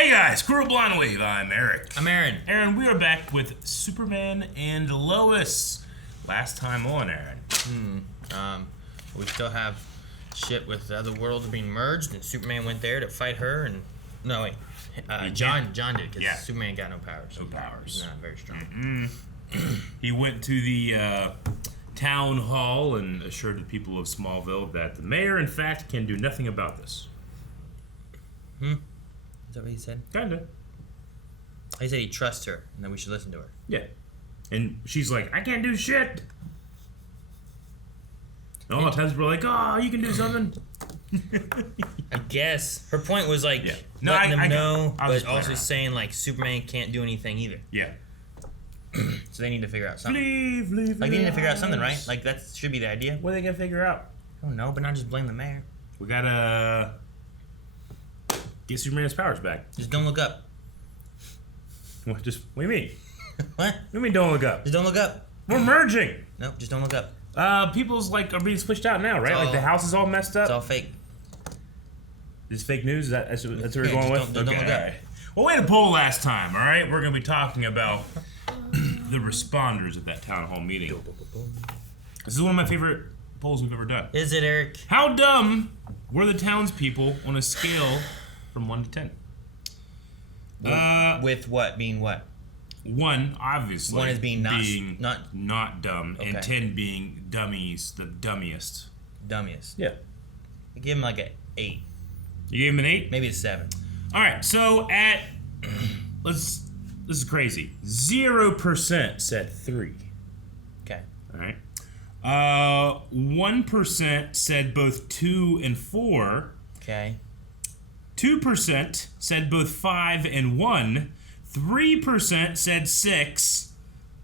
Hey guys, Squirrel Blonde Wave, I'm Eric. I'm Aaron. Aaron, we are back with Superman and Lois. Last time on, Aaron. We still have shit with the other worlds being merged, and Superman went there to fight her, and... No, wait. John did, because Superman got no powers. No powers. He's not very strong. He went to the town hall and assured the people of Smallville that the mayor, in fact, can do nothing about this. Is that what he said? Kinda. He said he trusts her, and that we should listen to her. Yeah. And she's like, I can't do shit. And all the times we're like, oh, you can do something. I guess. Her point was like, No, letting them know, I'll but also saying like Superman can't do anything either. Yeah. So they need to figure out something. Leave Like they need to figure out something, right? Like that should be the idea. What are they gonna figure out? I don't know, but not just blame the mayor. We gotta get Superman's powers back. Just don't look up. What do you mean? What? What do you mean don't look up? Just don't look up. We're merging. No, just don't look up. People's like are being switched out now, right? All, like the house is all messed up. It's all fake. This fake news? That's what we're going with? Don't look up. Right. Well, we had a poll last time, all right? We're going to be talking about the responders at that town hall meeting. This is one of my favorite polls we've ever done. Is it, Eric? How dumb were the townspeople on a scale from 1 to 10? With what? Being what? 1, obviously. 1 is being not dumb, okay. and 10 being dummies, the dummiest. Dummiest. Yeah. I give him like an 8. You gave him an 8? Maybe a 7. All right, so this is crazy. 0% said 3. Okay. All right. 1% said both 2 and 4. Okay. 2% said both 5 and 1. 3% said 6.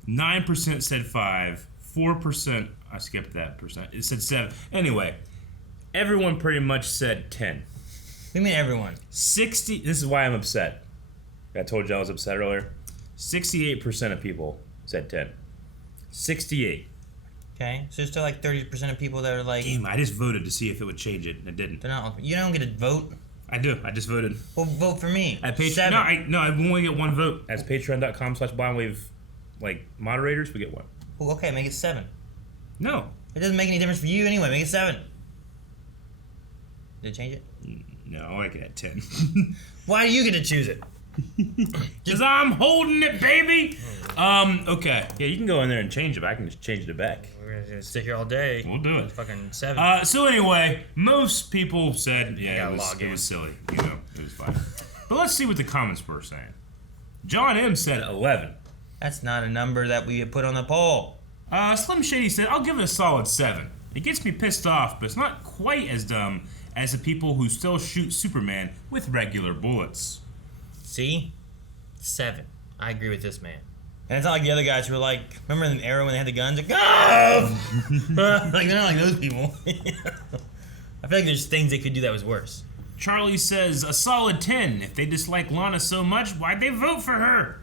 9% said 5. 4%, I skipped that percent. It said 7. Anyway, everyone pretty much said 10. What do you mean everyone? 60. This is why I'm upset. I told you I was upset earlier. 68% of people said 10. 68. Okay, so there's still like 30% of people that are like... Damn, I just voted to see if it would change it, and it didn't. They're not... You don't get a vote? I do. I just voted. Well, vote for me. At Patron. 7. No, I only get 1 vote. As patreon.com/blindwave, like, moderators, we get 1. Well, okay, make it 7. No. It doesn't make any difference for you anyway. Make it 7. Did it change it? No, I like it at 10. Why do you get to choose it? Because I'm holding it, baby! Okay. Yeah, you can go in there and change it, but I can just change it back. We're gonna sit here all day. We'll do it. Fucking 7. So anyway, most people said, yeah, it was silly. You know, it was fine. But let's see what the comments were saying. John M. said 11. That's not a number that we had put on the poll. Slim Shady said, I'll give it a solid 7. It gets me pissed off, but it's not quite as dumb as the people who still shoot Superman with regular bullets. See? 7. I agree with this man. And it's not like the other guys who were like, remember in Arrow when they had the guns? Like, oh! Like, they're not like those people. I feel like there's things they could do that was worse. Charlie says, a solid 10. If they dislike Lana so much, why'd they vote for her?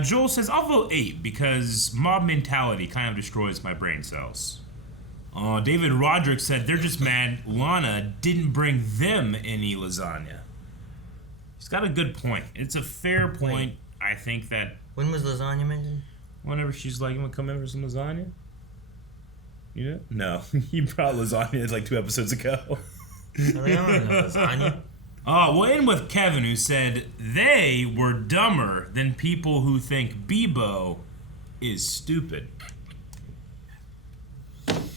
Joel says, I'll vote 8 because mob mentality kind of destroys my brain cells. David Roderick said, they're just mad Lana didn't bring them any lasagna. He's got a good point. It's a fair point. I think that... When was lasagna mentioned? Whenever she's like, you want to come in for some lasagna? You know? No. He brought lasagna like 2 episodes ago. I don't know lasagna. We'll end with Kevin, who said they were dumber than people who think Bebo is stupid.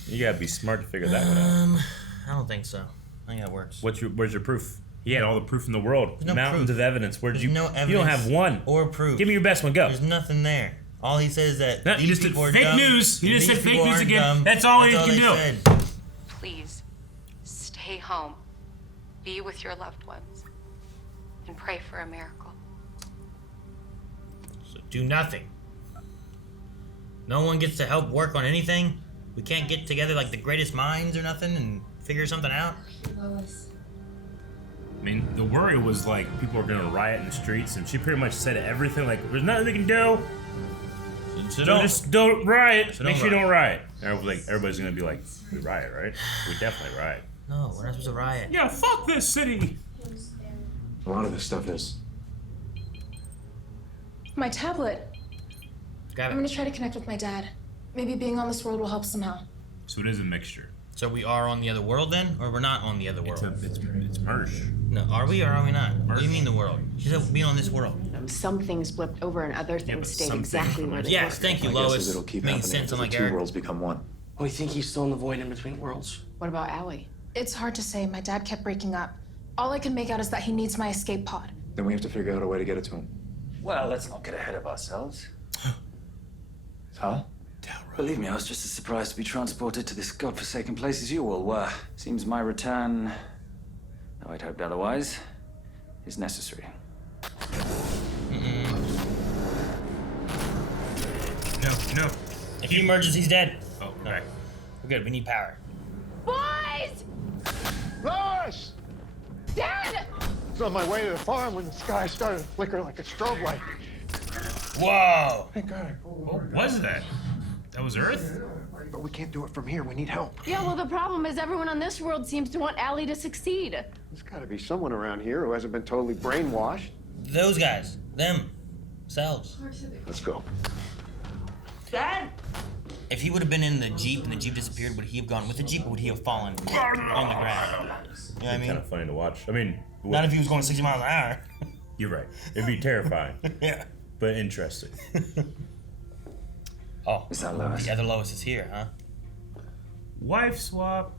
You gotta be smart to figure that one out. I don't think so. I think that works. Where's your proof? He had all the proof in the world. There's no Mountains proof. of evidence. No evidence. You don't have one. Or proof. Give me your best one. Go. There's nothing there. All he says is that No, these just people are fake dumb. news. He just These said fake people news aren't again. dumb. That's all he can they do. said. Please, stay home. Be with your loved ones. And pray for a miracle. So do nothing. No one gets to help work on anything. We can't get together like the greatest minds or nothing and figure something out. Lois. I mean, the worry was like people are gonna riot in the streets, and she pretty much said everything like, "There's nothing they can do. So just don't riot. Make sure you don't riot." Everybody's gonna be like, "We riot, right? We definitely riot." No, we're not supposed to riot. Yeah, fuck this city. A lot of this stuff is My tablet. Grab I'm it. gonna try to connect with my dad. Maybe being on this world will help somehow. So it is a mixture. So we are on the other world then? Or we're not on the other world? It's merge. No, are we or are we not? What do you mean the world? She said being on this world. Some things flipped over and other but things stayed some exactly things where they Yes, thank you, My guess Lois. is it'll keep Makes happening sense. until I'm the like, two Eric. worlds become one. Oh, you think he's still in the void in between worlds? What about Allie? It's hard to say. My dad kept breaking up. All I can make out is that he needs my escape pod. Then we have to figure out a way to get it to him. Well, let's not get ahead of ourselves. Tal? Believe me, I was just as surprised to be transported to this godforsaken place as you all were. Seems my return, though I'd hoped otherwise, is necessary. No. If he emerges, he's dead. Oh, okay. We're good. We need power. Boys! Lois! Dad! I was on my way to the farm when the sky started to flicker like a strobe light. Whoa! Thank God I pulled over. What was that? That was Earth? But we can't do it from here. We need help. Yeah, well, the problem is everyone on this world seems to want Allie to succeed. There's got to be someone around here who hasn't been totally brainwashed. Those guys. Them. Selves. Let's go. Dad! If he would have been in the Jeep and the Jeep disappeared, would he have gone with the Jeep or would he have fallen on the ground? You know what I mean? Kind of funny to watch. I mean, Not if he was going 60 miles an hour. you're right. It'd be terrifying, Yeah. but interesting. Oh, Is that Lois? the other Lois is here, huh? Wife swap.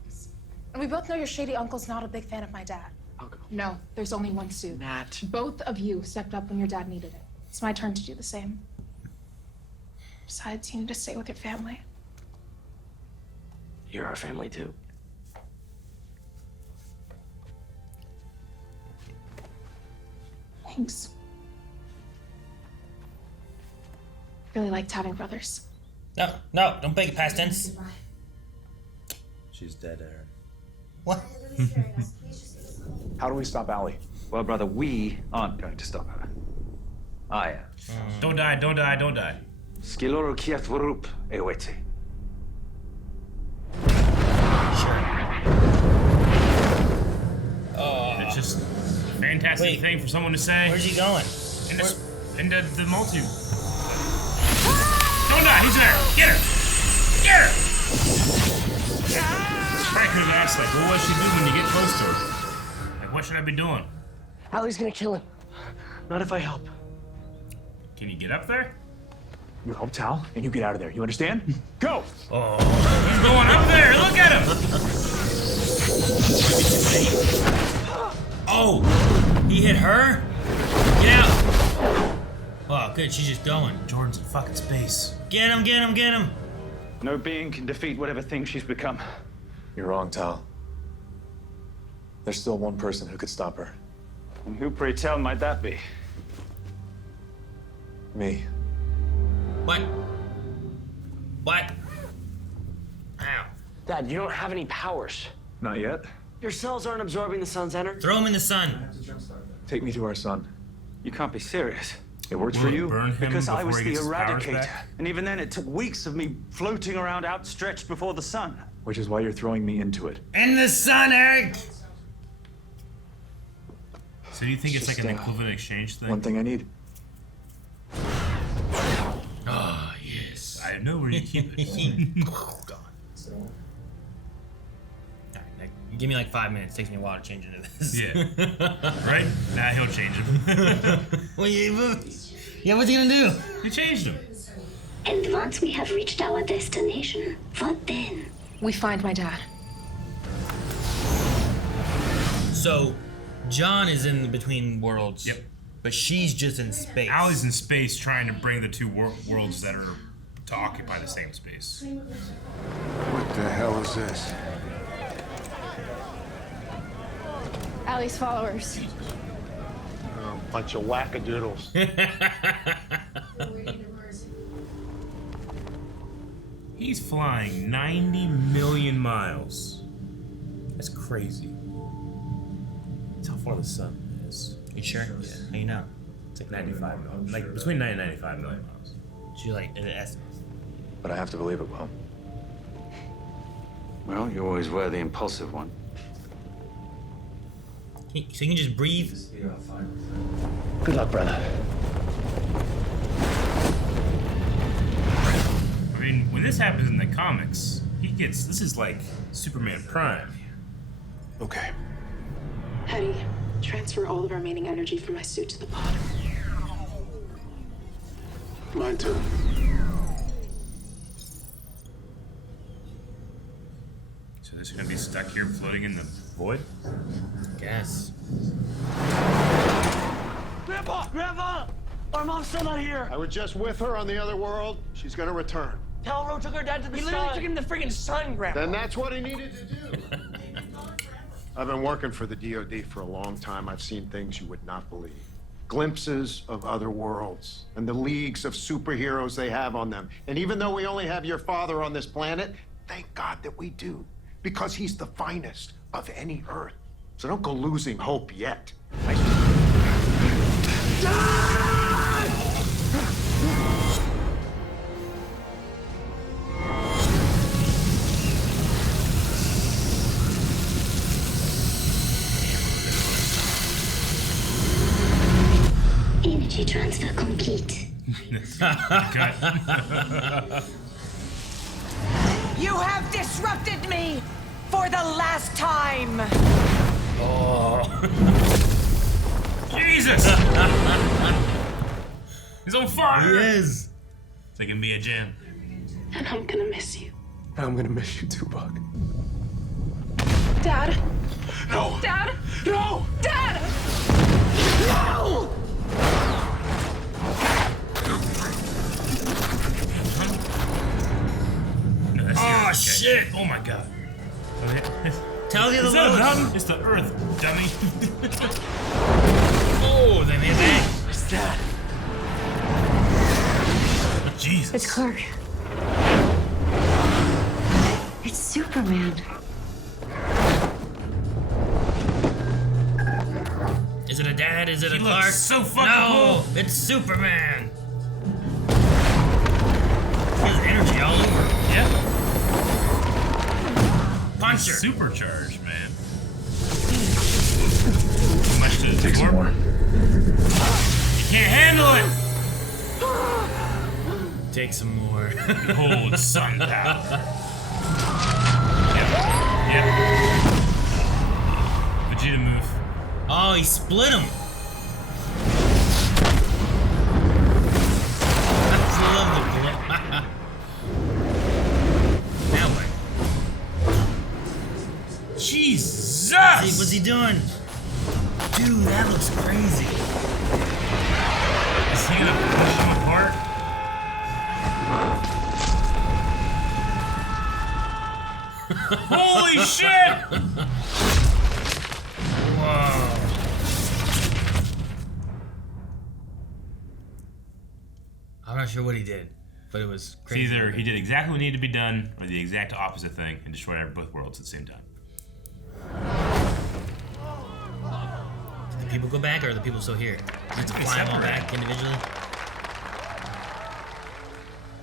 We both know your shady uncle's not a big fan of my dad. I'll go. No, there's only one Sue. Nat. Both of you stepped up when your dad needed it. It's my turn to do the same. Besides, you need to stay with your family. You're our family too. Thanks. Really liked having brothers. No, don't make it past tense. She's dead, Aaron. What? How do we stop Allie? Well, brother, we aren't going to stop her. I am. Don't die. Skiloro kiat vorup ewete. It's just a fantastic Wait. thing for someone to say. Where's he going? Into the multi. Don't die, he's there. Get her. Frank could have asked, like, what should she do when you get close to her? Like, what should I be doing? Allie's gonna kill him. Not if I help. Can you get up there? You help Tal, and you get out of there. You understand? Go! Oh, he's going up there. Look at him. Oh, he hit her? Get out. Oh, good. She's just going. Jordan's in fucking space. Get him. No being can defeat whatever thing she's become. You're wrong, Tal. There's still one person who could stop her. And who, pray tell, might that be? Me. What? Ow. Dad, you don't have any powers. Not yet. Your cells aren't absorbing the sun's energy. Throw him in the sun. Take me to our son. You can't be serious. It works Will for it you? burn him Because I before was he the gets his powers Eradicator. back? And even then, it took weeks of me floating around outstretched before the sun. Which is why you're throwing me into it. In the sun, Eric. So do you think it's like Just, an equivalent exchange thing? One thing I need. Oh, yes. I know where you keep it. Oh, God. Alright, give me like 5 minutes. Takes me a while to change into this. Yeah. Right? Nah, he'll change him. What's he gonna do? He changed him. And once we have reached our destination, what then? We find my dad. So, John is in between worlds. Yep. But she's just in space. Allie's in space trying to bring the two worlds that are to occupy the same space. What the hell is this? Allie's followers. Bunch of wackadoodles. He's flying 90 million miles. That's crazy. That's how far the sun is. You sure? Yeah. How you know? It's like 95 million. Like between 90 and 95 million miles. She's like an estimate. But I have to believe it will. Well, you always were the impulsive one. So you can just breathe. Good luck, brother. mean, when this happens in the comics, this is like Superman Prime. Okay. Hetty, transfer all the remaining energy from my suit to the pod. Mine too. So this is gonna be stuck here floating in the void? Guess. Grandpa! Grandpa! Our mom's still not here. I was just with her on the other world. She's gonna return. Talro took her dad to the sun. He literally took him to the friggin' sun, Grandpa. Then that's what he needed to do. I've been working for the DoD for a long time. I've seen things you would not believe. Glimpses of other worlds and the leagues of superheroes they have on them. And even though we only have your father on this planet, thank God that we do. Because he's the finest of any Earth. So don't go losing hope yet. Energy transfer complete. You have disrupted me for the last time. Oh. Jesus! He's on fire! He is. It's like be a jam. And I'm gonna miss you. I'm gonna miss you too, Buck. Dad? No! Dad? No! Dad! No! No, that's Oh, okay. shit. Oh my god. Tell the other Is that a loads. mountain? It's the Earth, dummy. Oh, they made that. What's that? Jesus. It's Clark. It's Superman. Is it a dad? Is it a He Clark? looks so fucking no, cool. it's Superman. He has energy all over. Yep. Puncher. Supercharged, man. Too much to Take some more. You can't handle it! Take some more. Behold, sun power. Yep. Vegeta move. Oh, he split him. I love the blood. Now what? Jesus! What's he doing? Dude, that looks crazy. Is he gonna push him apart? Holy shit! Whoa. I'm not sure what he did, but it was It's crazy. either he did exactly what needed to be done, or the exact opposite thing and destroyed both worlds at the same time. Did the people go back, or are the people still here? Did they fly them all back individually?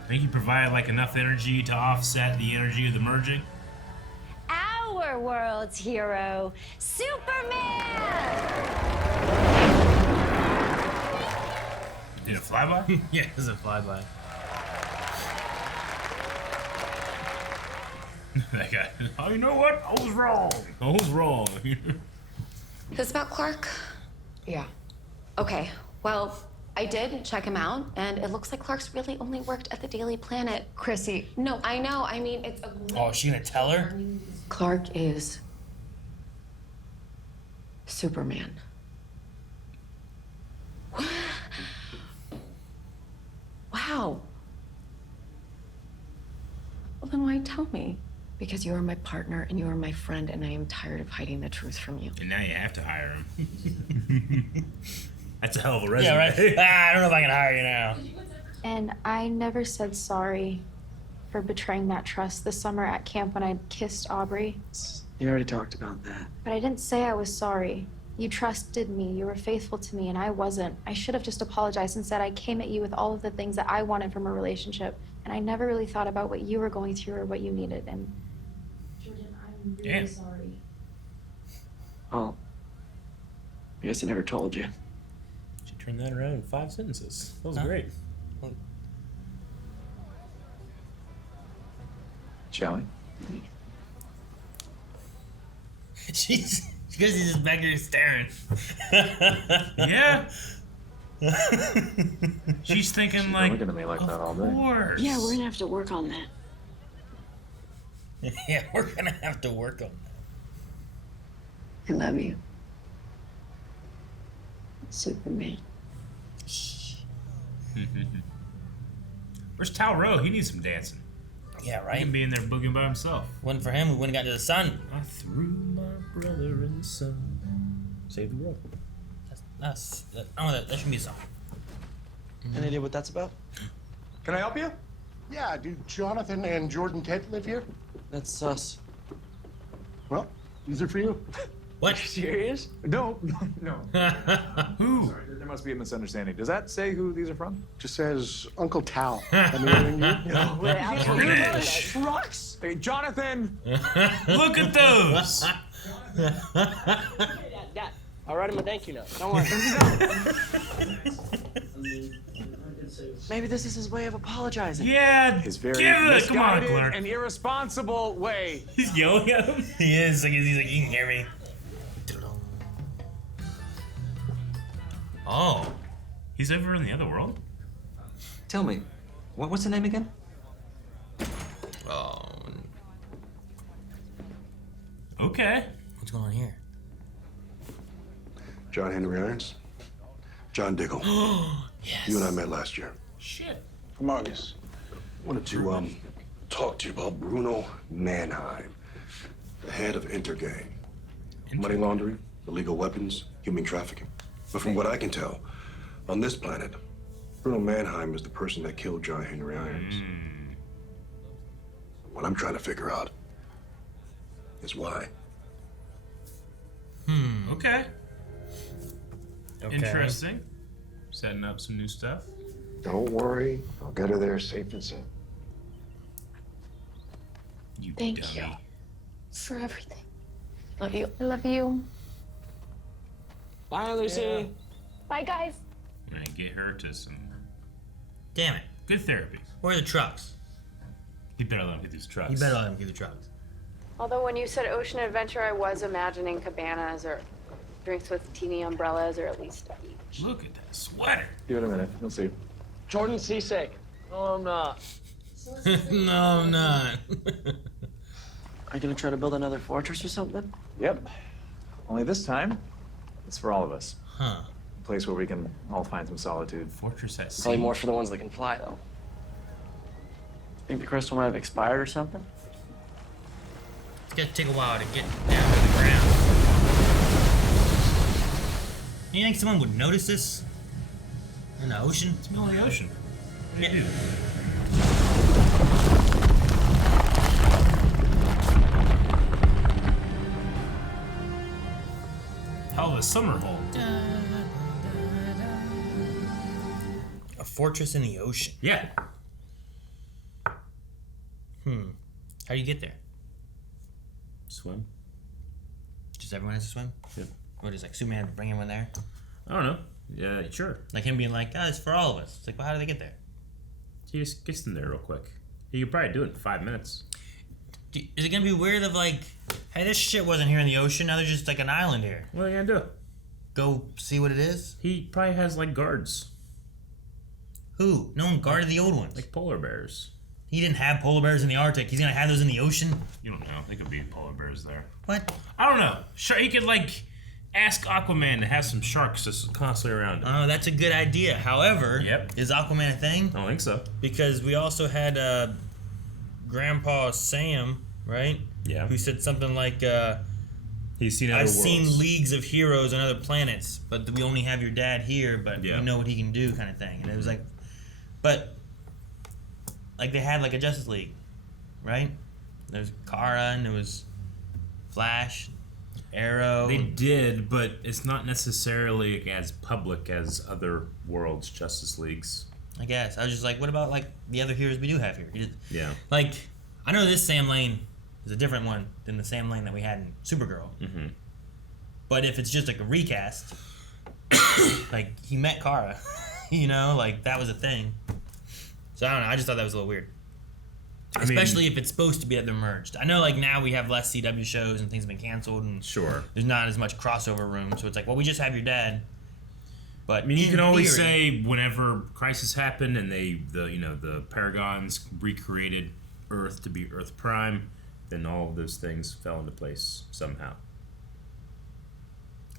I think he provided like enough energy to offset the energy of the merging. Our world's hero, Superman! Did it fly by? Yeah, it was a flyby. That guy. Oh, you know what? I was wrong. I was wrong. This about Clark? Yeah. Okay, well, I did check him out, and it looks like Clark's really only worked at the Daily Planet. Chrissy. No, I know. I mean, it's a... Oh, is she gonna tell her? Clark is Superman. Wow. Well, then why tell me? Because you are my partner and you are my friend, and I am tired of hiding the truth from you. And now you have to hire him. That's a hell of a resume. Yeah, right. I don't know if I can hire you now. And I never said sorry for betraying that trust this summer at camp when I kissed Aubrey. You already talked about that. But I didn't say I was sorry. You trusted me, you were faithful to me, and I wasn't. I should have just apologized and said I came at you with all of the things that I wanted from a relationship, and I never really thought about what you were going through or what you needed, and Jordan, I'm really Damn. sorry. Oh. I guess I never told you. She turned that around in 5 sentences. That was great. Shall we? She's just back here staring. Yeah. She's thinking like, looking at me like that all day. of course. Yeah, we're gonna have to work on that. Yeah, we're gonna have to work on that. I love you. Superman. Where's Tal Rowe? He needs some dancing. Yeah, He right? can be in there boogieing by himself. Wasn't for him, we wouldn't have got to the sun. I threw my brother in the sun. Save the world. That should be a song. Any idea what that's about? Can I help you? Yeah, do Jonathan and Jordan Ted live here? That's sus. Well, these are for you. What? Serious? No, no. Who? Sorry, there must be a misunderstanding. Does that say who these are from? Just says Uncle Tal. Anything you? No. Trucks! Hey, Jonathan! Look at those. Dad, I'll write him a thank you note. Don't worry. Maybe this is his way of apologizing. Yeah. His very give it. Come on, misguided Clark. and irresponsible way. He's yelling at him. He is. He's like, you can hear me. Oh. He's over in the other world? Tell me, what's the name again? Oh. Okay. What's going on here? John Henry Irons. John Diggle. Yes. You and I met last year. Shit. From August. Wanted to talk to you about Bruno Mannheim, the head of Intergang. Money laundering, illegal weapons, human trafficking. But from what I can tell, on this planet, Bruno Mannheim is the person that killed John Henry Irons. What I'm trying to figure out is why. Okay. Interesting. Setting up some new stuff. Don't worry, I'll get her there safe and sound. You Thank dummy. you for everything. Love you. I love you. Bye, Lucy. Bye, guys. And get her to some Damn it. good therapy. Where are the trucks? You better let him get these trucks. You better let him get the trucks. Although when you said ocean adventure, I was imagining cabanas or drinks with teeny umbrellas or at least a beach. Look at that sweater. Give it a minute. You'll see. Jordan's seasick. No, I'm not. No, I'm not. Are you gonna try to build another fortress or something? Yep. Only this time, it's for all of us. Huh. A place where we can all find some solitude. Fortress at sea. Probably more for the ones that can fly, though. Think the crystal might have expired or something? It's gonna take a while to get down to the ground. You think someone would notice this? In the ocean? It's middle of the ocean. What do you do? Hell of a summer hole. A fortress in the ocean. Yeah. How do you get there? Swim. Just everyone has to swim? Yep. Or does like Superman bring everyone there? I don't know. Yeah, sure. Like him being like, oh, it's for all of us. It's like, well, how do they get there? He just gets them there real quick. He could probably do it in 5 minutes. Is it gonna be weird of like, hey, this shit wasn't here in the ocean, now there's just like an island here. What are you gonna do? Go see what it is? He probably has like guards, Who? No one guarded the old ones. like polar bears. He didn't have polar bears in the Arctic. He's gonna have those in the ocean? You don't know. There could be polar bears there. What? I don't know. Sure, he could like ask Aquaman to have some sharks just constantly around him. Oh, that's a good idea. However, Yep. is Aquaman a thing? I don't think so. Because we also had Grandpa Sam, right? Yeah. Who said something like, He's seen other I've worlds. seen leagues of heroes on other planets, but we only have your dad here, but Yeah. we know what he can do, kind of thing. And it was like, but like they had like a Justice League, right? There's Kara and there was Flash, Arrow. They did, but it's not necessarily as public as other worlds' Justice Leagues. I guess. I was just like, what about like the other heroes we do have here? Yeah. Like, I know this Sam Lane is a different one than the Sam Lane that we had in Supergirl. Mm-hmm. But if it's just like a recast, like he met Kara, you know, like that was a thing. So I don't know. I just thought that was a little weird. Especially if it's supposed to be that they're merged. I know, like, now we have less CW shows and things have been canceled, and there's not as much crossover room, so it's like, well, we just have your dad. But I mean, you can always say whenever Crisis happened and the Paragons recreated Earth to be Earth Prime, then all of those things fell into place somehow.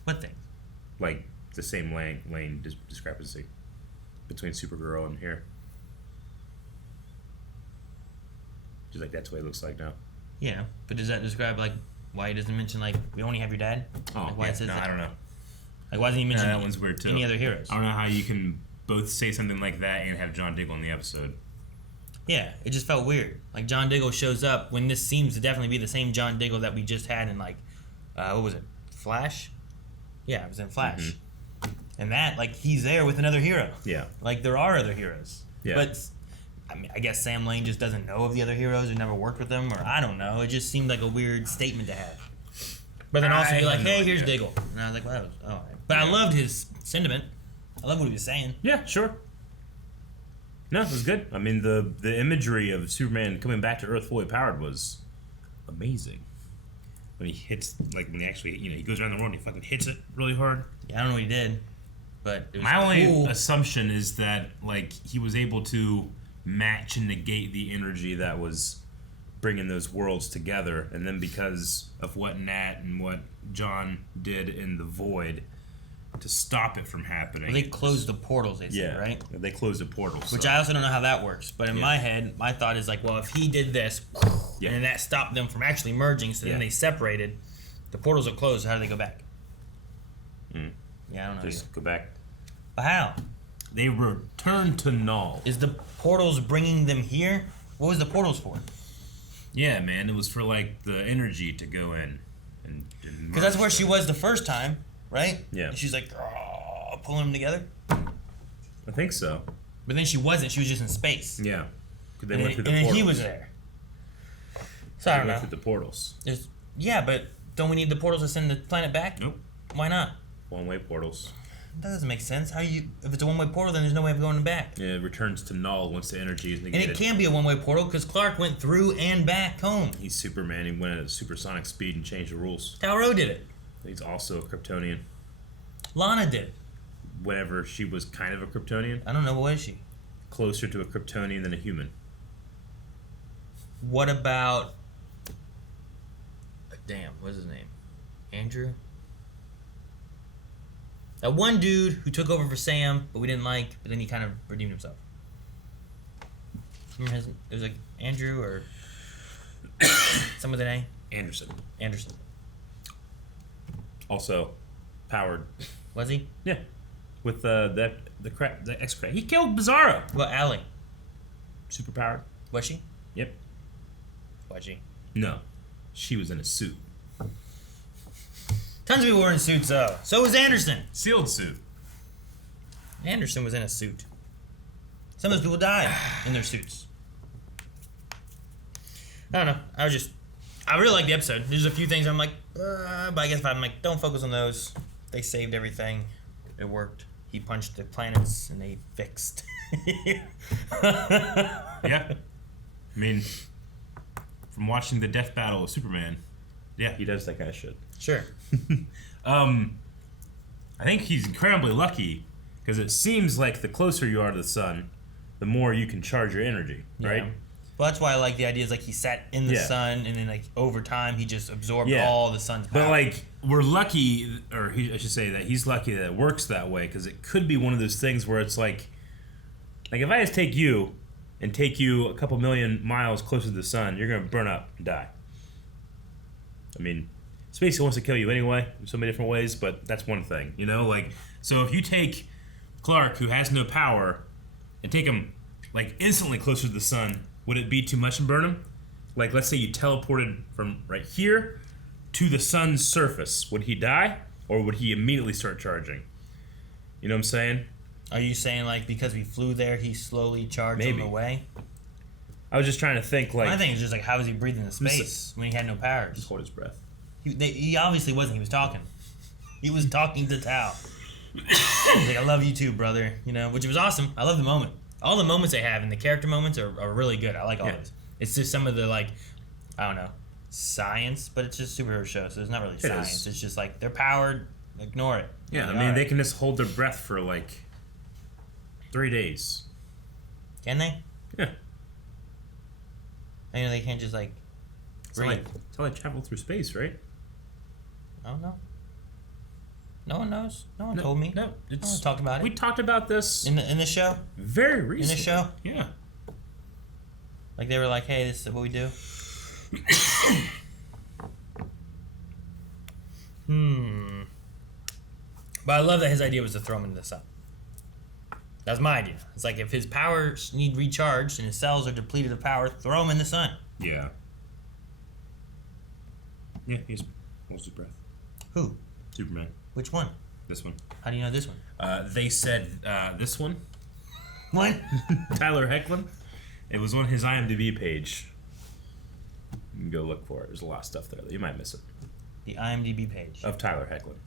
What thing? Like the same lane discrepancy between Supergirl and here. Just like that's what it looks like now. Yeah, but does that describe like why he doesn't mention like we only have your dad? Oh, like, why yeah, it says that? I don't know. Like why doesn't he mention that one's weird too. any other heroes? I don't know how you can both say something like that and have John Diggle in the episode. Yeah, it just felt weird. Like John Diggle shows up when this seems to definitely be the same John Diggle that we just had in like, what was it, Flash? Yeah, it was in Flash. Mm-hmm. And that, like, he's there with another hero. Yeah. Like, there are other heroes. Yeah. But, I mean, I guess Sam Lane just doesn't know of the other heroes or never worked with them, or I don't know. It just seemed like a weird statement to have. But then also be like, hey, here's Diggle. And I was like, well, that was, all right. But I loved his sentiment. I love what he was saying. Yeah, sure. No, it was good. I mean, the imagery of Superman coming back to Earth fully powered was amazing. When he hits, like, when he actually, he goes around the world and he fucking hits it really hard. Yeah, I don't know what he did, but it was My only cool. assumption is that, like, he was able to match and negate the energy that was bringing those worlds together, and then because of what Nat and what John did in the Void to stop it from happening. Well, they closed the portals, they said, right? They closed the portals. Which I also don't know how that works. But in my head, my thought is like, well, if he did this, and that stopped them from actually merging, so then they separated, the portals are closed, so how do they go back? Yeah, I don't know. Just go back. But how? They return to Null. Is the portals bringing them here? What was the portals for? Yeah, man, it was for, like, the energy to go in. Because that's where she was the first time, right? Yeah. And she's like, pulling them together? I think so. But then she wasn't. She was just in space. Yeah. They And, went through the then portals. he was there. So I don't know. Went through the portals. Yeah, but don't we need the portals to send the planet back? Nope. Why not? One-way portals. That doesn't make sense. If it's a one-way portal, then there's no way of going back. Yeah, it returns to Null once the energy is negated. And it can be a one-way portal because Clark went through and back home. He's Superman. He went at supersonic speed and changed the rules. Tal-Rho did it. He's also a Kryptonian. Lana did it. Whenever she was kind of a Kryptonian. I don't know, what is she? Closer to a Kryptonian than a human. What about... Damn, what's his name? Andrew? That one dude who took over for Sam, but we didn't like, but then he kind of redeemed himself. Remember his... It was like Andrew or... some of the name? Anderson. Also, powered. Was he? Yeah. With the X-Cray. He killed Bizarro. Well, Ally. Super powered. Was she? Yep. Was she? No. She was in a suit. Tons of people were in suits, though. So was Anderson. Sealed suit. Anderson was in a suit. Some of those people died in their suits. I don't know. I really like the episode. There's a few things I'm like, but I guess if I'm like, don't focus on those. They saved everything. It worked. He punched the planets and they fixed. Yeah. I mean, from watching the death battle of Superman, yeah, he does that kind of shit. Sure. I think he's incredibly lucky because it seems like the closer you are to the sun, the more you can charge your energy, right? Yeah. Well, that's why I like the idea is like he sat in the sun and then like over time he just absorbed all the sun's power. But like we're lucky, or I should say that he's lucky that it works that way because it could be one of those things where it's like if I just take you and take you a couple million miles closer to the sun, you're gonna burn up and die. I mean, space wants to kill you anyway in so many different ways, but that's one thing, like so if you take Clark, who has no power, and take him like instantly closer to the sun, would it be too much and burn him? Like, let's say you teleported from right here to the sun's surface. Would he die? Or would he immediately start charging? You know what I'm saying? Are you saying, like, because we flew there, he slowly charged him away? I was just trying to think, like... My thing is just, like, how was he breathing in space when he had no powers? Just hold his breath. He obviously wasn't. He was talking. He was talking to Tal. He's like, I love you too, brother. Which was awesome. I love the moment. All the moments they have and the character moments are really good. I like all those. It's just some of the, like, I don't know, science, but it's just a superhero show, so it's not really science. It's just like, they're powered, ignore it. Yeah, I mean, they can just hold their breath for like 3 days. Can they? Yeah. I know they can't just like breathe. That's how they travel through space, right? I don't know. No one knows. No one told me. No, no one talked about it. We talked about this in the show. Very recently. In the show. Yeah. Like they were like, "Hey, this is what we do." But I love that his idea was to throw him into the sun. That's my idea. It's like if his powers need recharged and his cells are depleted of power, throw him in the sun. Yeah. Yeah, he's lost his breath. Who? Superman. Which one? This one. How do you know this one? They said this one. What? Tyler Hoechlin. It was on his IMDb page. You can go look for it. There's a lot of stuff there. You might miss it. The IMDb page. Of Tyler Hoechlin.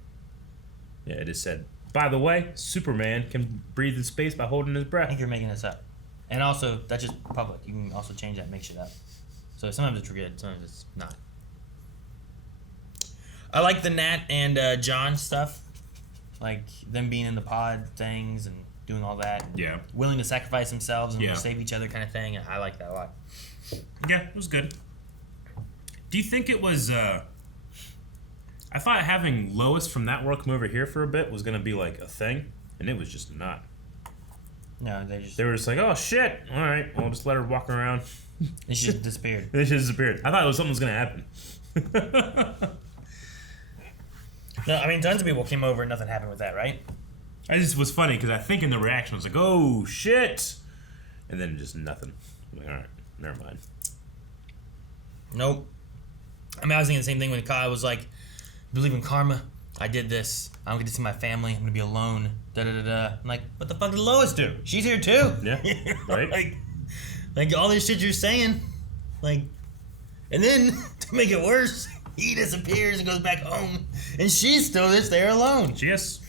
Yeah, it is said, by the way, Superman can breathe in space by holding his breath. I think you're making this up. And also, that's just public. You can also change that and make shit up. So sometimes it's good, sometimes it's not. I like the Nat and John stuff. Like them being in the pod things and doing all that. Yeah. Willing to sacrifice themselves and save each other kind of thing. I like that a lot. Yeah, it was good. Do you think it was... I thought having Lois from that world come over here for a bit was going to be like a thing, and it was just not. No, they were just like, oh shit, all right, we'll just let her walk around. It just disappeared. It just disappeared. I thought something was going to happen. No, I mean, tons of people came over and nothing happened with that, right? I just was funny because I think in the reaction I was like, oh shit, and then just nothing. I'm like, all right, never mind. Nope. I mean, I was thinking the same thing when Kyle was like, believe in karma. I did this. I don't get to see my family. I'm gonna be alone. Da da da da. I'm like, what the fuck did Lois do? She's here too. Yeah. Right. like all this shit you're saying, like, and then to make it worse, he disappears and goes back home, and she's still just there alone. Yes.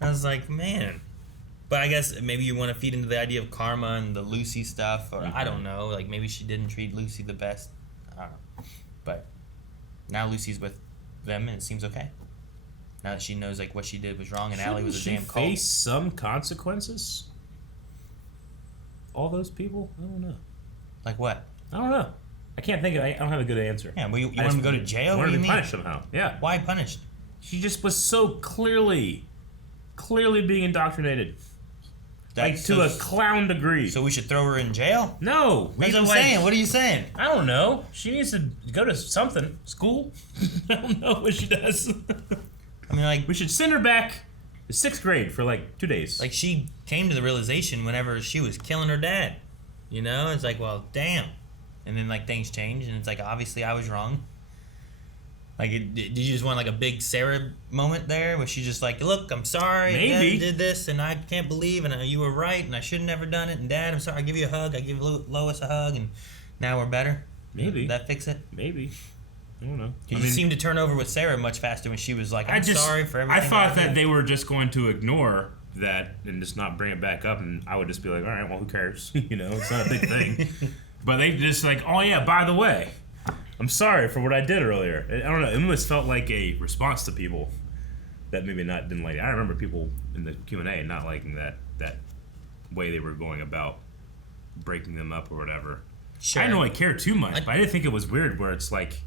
I was like, man. But I guess maybe you want to feed into the idea of karma and the Lucy stuff, or I don't know. Like maybe she didn't treat Lucy the best. I don't know. But now Lucy's with them and it seems okay. Now that she knows like what she did was wrong and Allie was a damn cult. Face some consequences? All those people? I don't know. Like what? I don't know. I can't think of I don't have a good answer. Yeah, well, you want them to go to jail? What do you mean? Punished Somehow. Yeah. Why punished? She just was so clearly being indoctrinated. Like to a clown degree. So we should throw her in jail? No. That's what I'm saying. What are you saying? I don't know. She needs to go to something. School? I don't know what she does. I mean, like... We should send her back to 6th grade for like 2 days. Like, she came to the realization whenever she was killing her dad. You know? It's like, well, damn. And then, like, things change, and it's like, obviously I was wrong. Like, did you just want, like, a big Sarah moment there? Where she's just like, look, I'm sorry. Maybe. Dad did this, and I can't believe, and you were right, and I should have never done it. And Dad, I'm sorry. I give you a hug. I give Lois a hug, and now we're better. Maybe. Did that fix it? Maybe. I don't know. You seemed to turn over with Sarah much faster when she was like, I'm sorry for everything. I thought that they were just going to ignore that and just not bring it back up, and I would just be like, all right, well, who cares? You know, it's not a big thing. But they just like, oh yeah, by the way, I'm sorry for what I did earlier. I don't know. It almost felt like a response to people that maybe didn't like it. I remember people in the Q&A not liking that way they were going about breaking them up or whatever. Sure. I didn't really care too much, but I didn't think it was weird where it's like,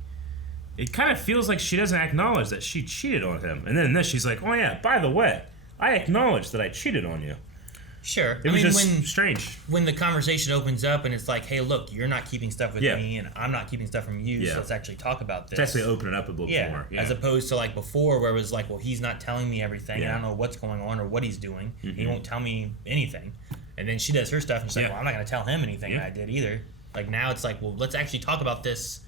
it kind of feels like she doesn't acknowledge that she cheated on him. And then in this, she's like, oh yeah, by the way, I acknowledge that I cheated on you. Sure. It was just strange. When the conversation opens up and it's like, hey, look, you're not keeping stuff with me and I'm not keeping stuff from you, so let's actually talk about this. Let's actually open it up a little more. Yeah. As opposed to like before where it was like, well, he's not telling me everything and I don't know what's going on or what he's doing. He won't tell me anything. And then she does her stuff and she's like, well, I'm not going to tell him anything that I did either. Like now it's like, well, let's actually talk about this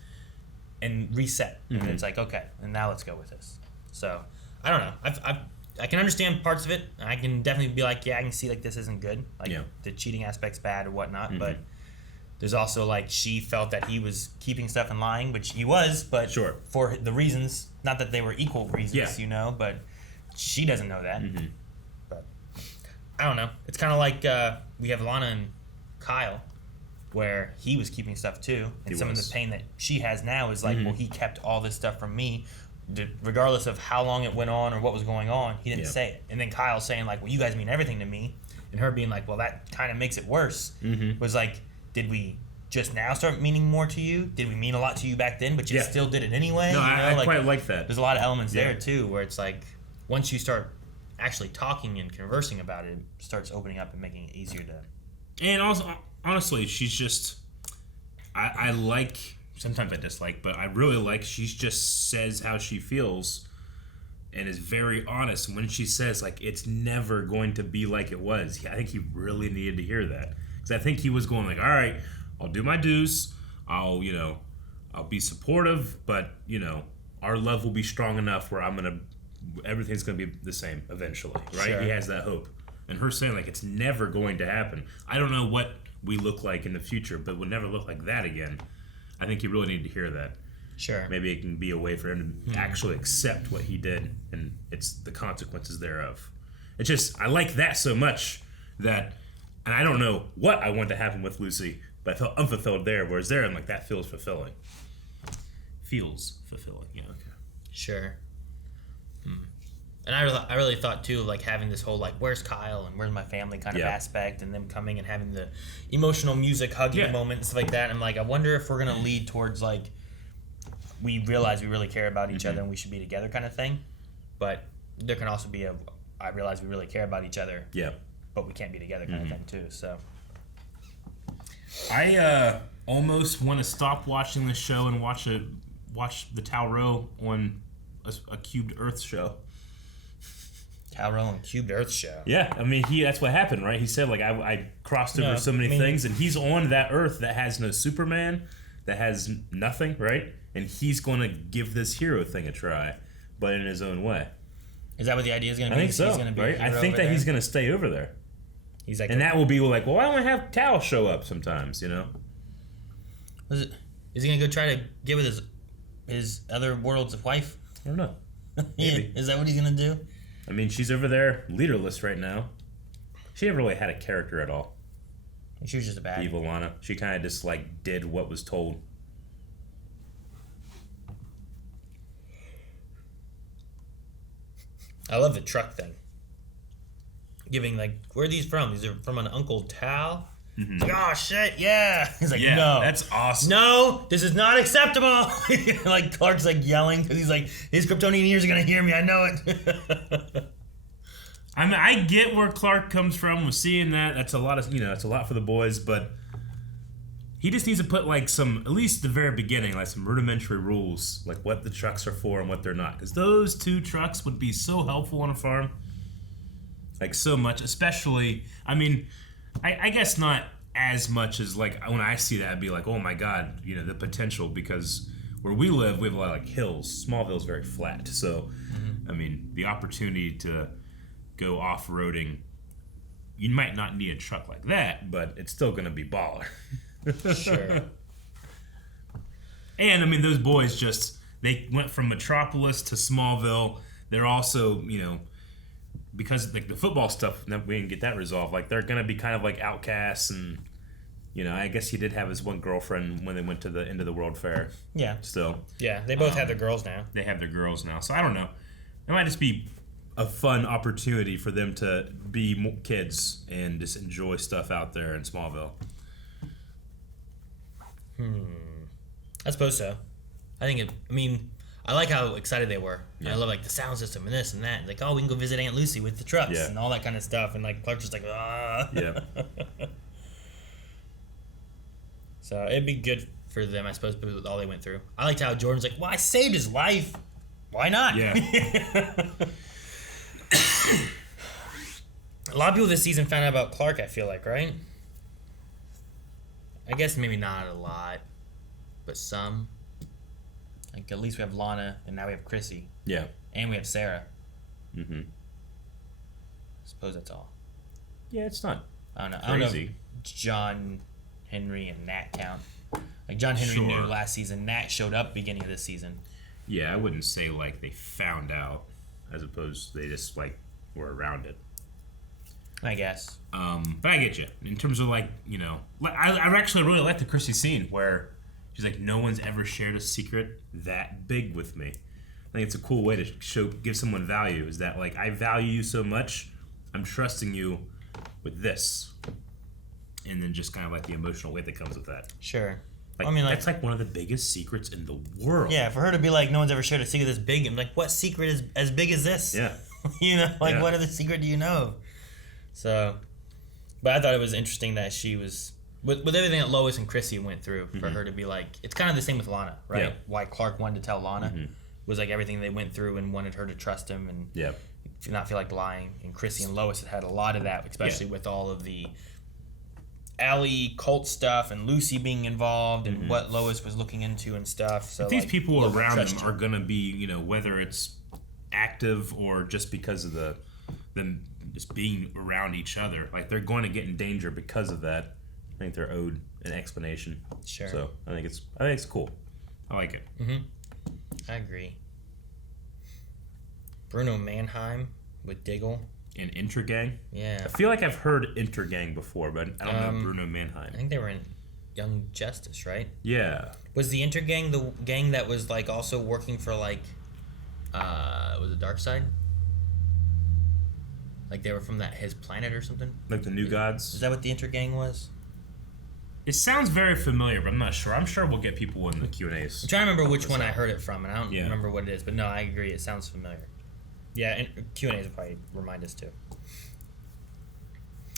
and reset. And it's like, okay, and now let's go with this. So, I don't know. I can understand parts of it. I can definitely be like, yeah, I can see like this isn't good. Like the cheating aspect's bad or whatnot. But there's also like she felt that he was keeping stuff and lying, which he was, but for the reasons, not that they were equal reasons, you know, but she doesn't know that. But I don't know. It's kind of like we have Lana and Kyle. where he was keeping stuff too, and some of the pain that she has now is like, well, he kept all this stuff from me, regardless of how long it went on or what was going on. He didn't say it, and then Kyle saying like, well, you guys mean everything to me, and her being like, well, that kind of makes it worse. Was like, did we just now start meaning more to you? Did we mean a lot to you back then, but you still did it anyway? No, you know? I quite like that. There's a lot of elements there too, where it's like, once you start actually talking and conversing about it, it starts opening up and making it easier to. And also, honestly, she's just, I like, sometimes I dislike, but I really like, she just says how she feels and is very honest. And when she says, like, it's never going to be like it was, I think he really needed to hear that. Because I think he was going like, all right, I'll do my dues, I'll be supportive, but, our love will be strong enough where everything's going to be the same eventually, right? Sure. He has that hope. And her saying, like, it's never going to happen. I don't know what we look like in the future, but we'll never look like that again. I think you really need to hear that. Sure. Maybe it can be a way for him to actually accept what he did, and it's the consequences thereof. It's just, I like that so much that, and I don't know what I want to happen with Lucy, but I felt unfulfilled there, whereas there I'm like, that feels fulfilling. Feels fulfilling, yeah, okay. Sure. And I really thought too, like having this whole like, where's Kyle and where's my family kind of aspect, and them coming and having the emotional music hugging moment and stuff like that. I'm like, I wonder if we're gonna lead towards like, we realize we really care about each other and we should be together kind of thing. But there can also be I realize we really care about each other. Yeah. But we can't be together kind of thing too. So. I almost want to stop watching this show and watch the Tau on a Cubed Earth show. Tyrell and Cubed Earth show. Yeah, I mean, that's what happened, right? He said, like, I crossed over so many things, and he's on that Earth that has no Superman, that has nothing, right? And he's going to give this hero thing a try, but in his own way. Is that what the idea is going to be? I think so, he's gonna be right? I think that he's going to stay over there. He's like, and that will be like, well, why don't I have Tao show up sometimes, Is he going to go try to get with his other world's wife? I don't know. Maybe. Is that what he's going to do? I mean, she's over there leaderless right now. She never really had a character at all. She was just a bad evil Lana. She kind of just like did what was told. I love the truck thing. Giving like, where are these from? These are from an Uncle Tal. Like, oh shit, yeah. He's like, no, that's awesome. No, this is not acceptable. Like Clark's like yelling because he's like, his Kryptonian ears are gonna hear me. I know it. I mean, I get where Clark comes from with seeing that. That's a lot of, it's a lot for the boys, but he just needs to put like some, at least at the very beginning, like some rudimentary rules, like what the trucks are for and what they're not. Because those two trucks would be so helpful on a farm. Like so much, especially, I mean, I guess not as much as like when I see that, I'd be like, oh my god, the potential, because where we live, we have a lot of like hills. Smallville's very flat, so I mean the opportunity to go off-roading, you might not need a truck like that, but it's still gonna be baller. Sure. And I mean those boys they went from Metropolis to Smallville. They're also because like the football stuff, we didn't get that resolved. Like they're gonna be kind of like outcasts, and I guess he did have his one girlfriend when they went to the end of the World Fair. Yeah. Still. Yeah, they both have their girls now. They have their girls now, so I don't know. It might just be a fun opportunity for them to be kids and just enjoy stuff out there in Smallville. I suppose so. I like how excited they were. Yeah. I love like the sound system and this and that. Like, oh, we can go visit Aunt Lucy with the trucks and all that kind of stuff. And like Clark's just like, ah. Yeah. So it'd be good for them, I suppose, with all they went through. I liked how Jordan's like, well, I saved his life. Why not? Yeah. A lot of people this season found out about Clark, I feel like, right? I guess maybe not a lot, but some. Like, at least we have Lana, and now we have Chrissy. Yeah. And we have Sarah. Mm-hmm. I suppose that's all. Yeah, it's not I don't know. crazy. I don't know if John Henry and Nat count. Like, John Henry knew last season. Nat showed up beginning of this season. Yeah, I wouldn't say, like, they found out, as opposed to they just, like, were around it. I guess. But I get you. In terms of like, you know, I actually really like the Chrissy scene where she's like, no one's ever shared a secret that big with me. I think it's a cool way to give someone value, is that like, I value you so much, I'm trusting you with this. And then just kind of like the emotional weight that comes with that. Sure. Like, I mean, like, that's like one of the biggest secrets in the world. Yeah, for her to be like, no one's ever shared a secret this big, I'm like, what secret is as big as this? Yeah. You know, like, what other secret do you know? So, but I thought it was interesting that she was, with everything that Lois and Chrissy went through, for her to be like, it's kind of the same with Lana, right? Yeah. Why Clark wanted to tell Lana was like everything they went through and wanted her to trust him and not feel like lying. And Chrissy and Lois had a lot of that, especially with all of the Ally cult stuff and Lucy being involved and what Lois was looking into and stuff. So if these like, people around them are going to be, you know, whether it's active or just because of them just being around each other, like they're going to get in danger because of that. I think they're owed an explanation. Sure. So I think it's cool. I like it. I agree. Bruno Mannheim with Diggle. In Intergang? Yeah. I feel like I've heard Intergang before, but I don't know Bruno Mannheim. I think they were in Young Justice, right? Yeah. Was the Intergang the gang that was like also working for like was it Darkseid? Like they were from his planet or something? Like the New Gods? Is that what the Intergang was? It sounds very familiar, but I'm not sure. I'm sure we'll get people in the Q&As. I'm trying to remember which one I heard it from, and I don't remember what it is. But no, I agree. It sounds familiar. Yeah, and Q&As will probably remind us too.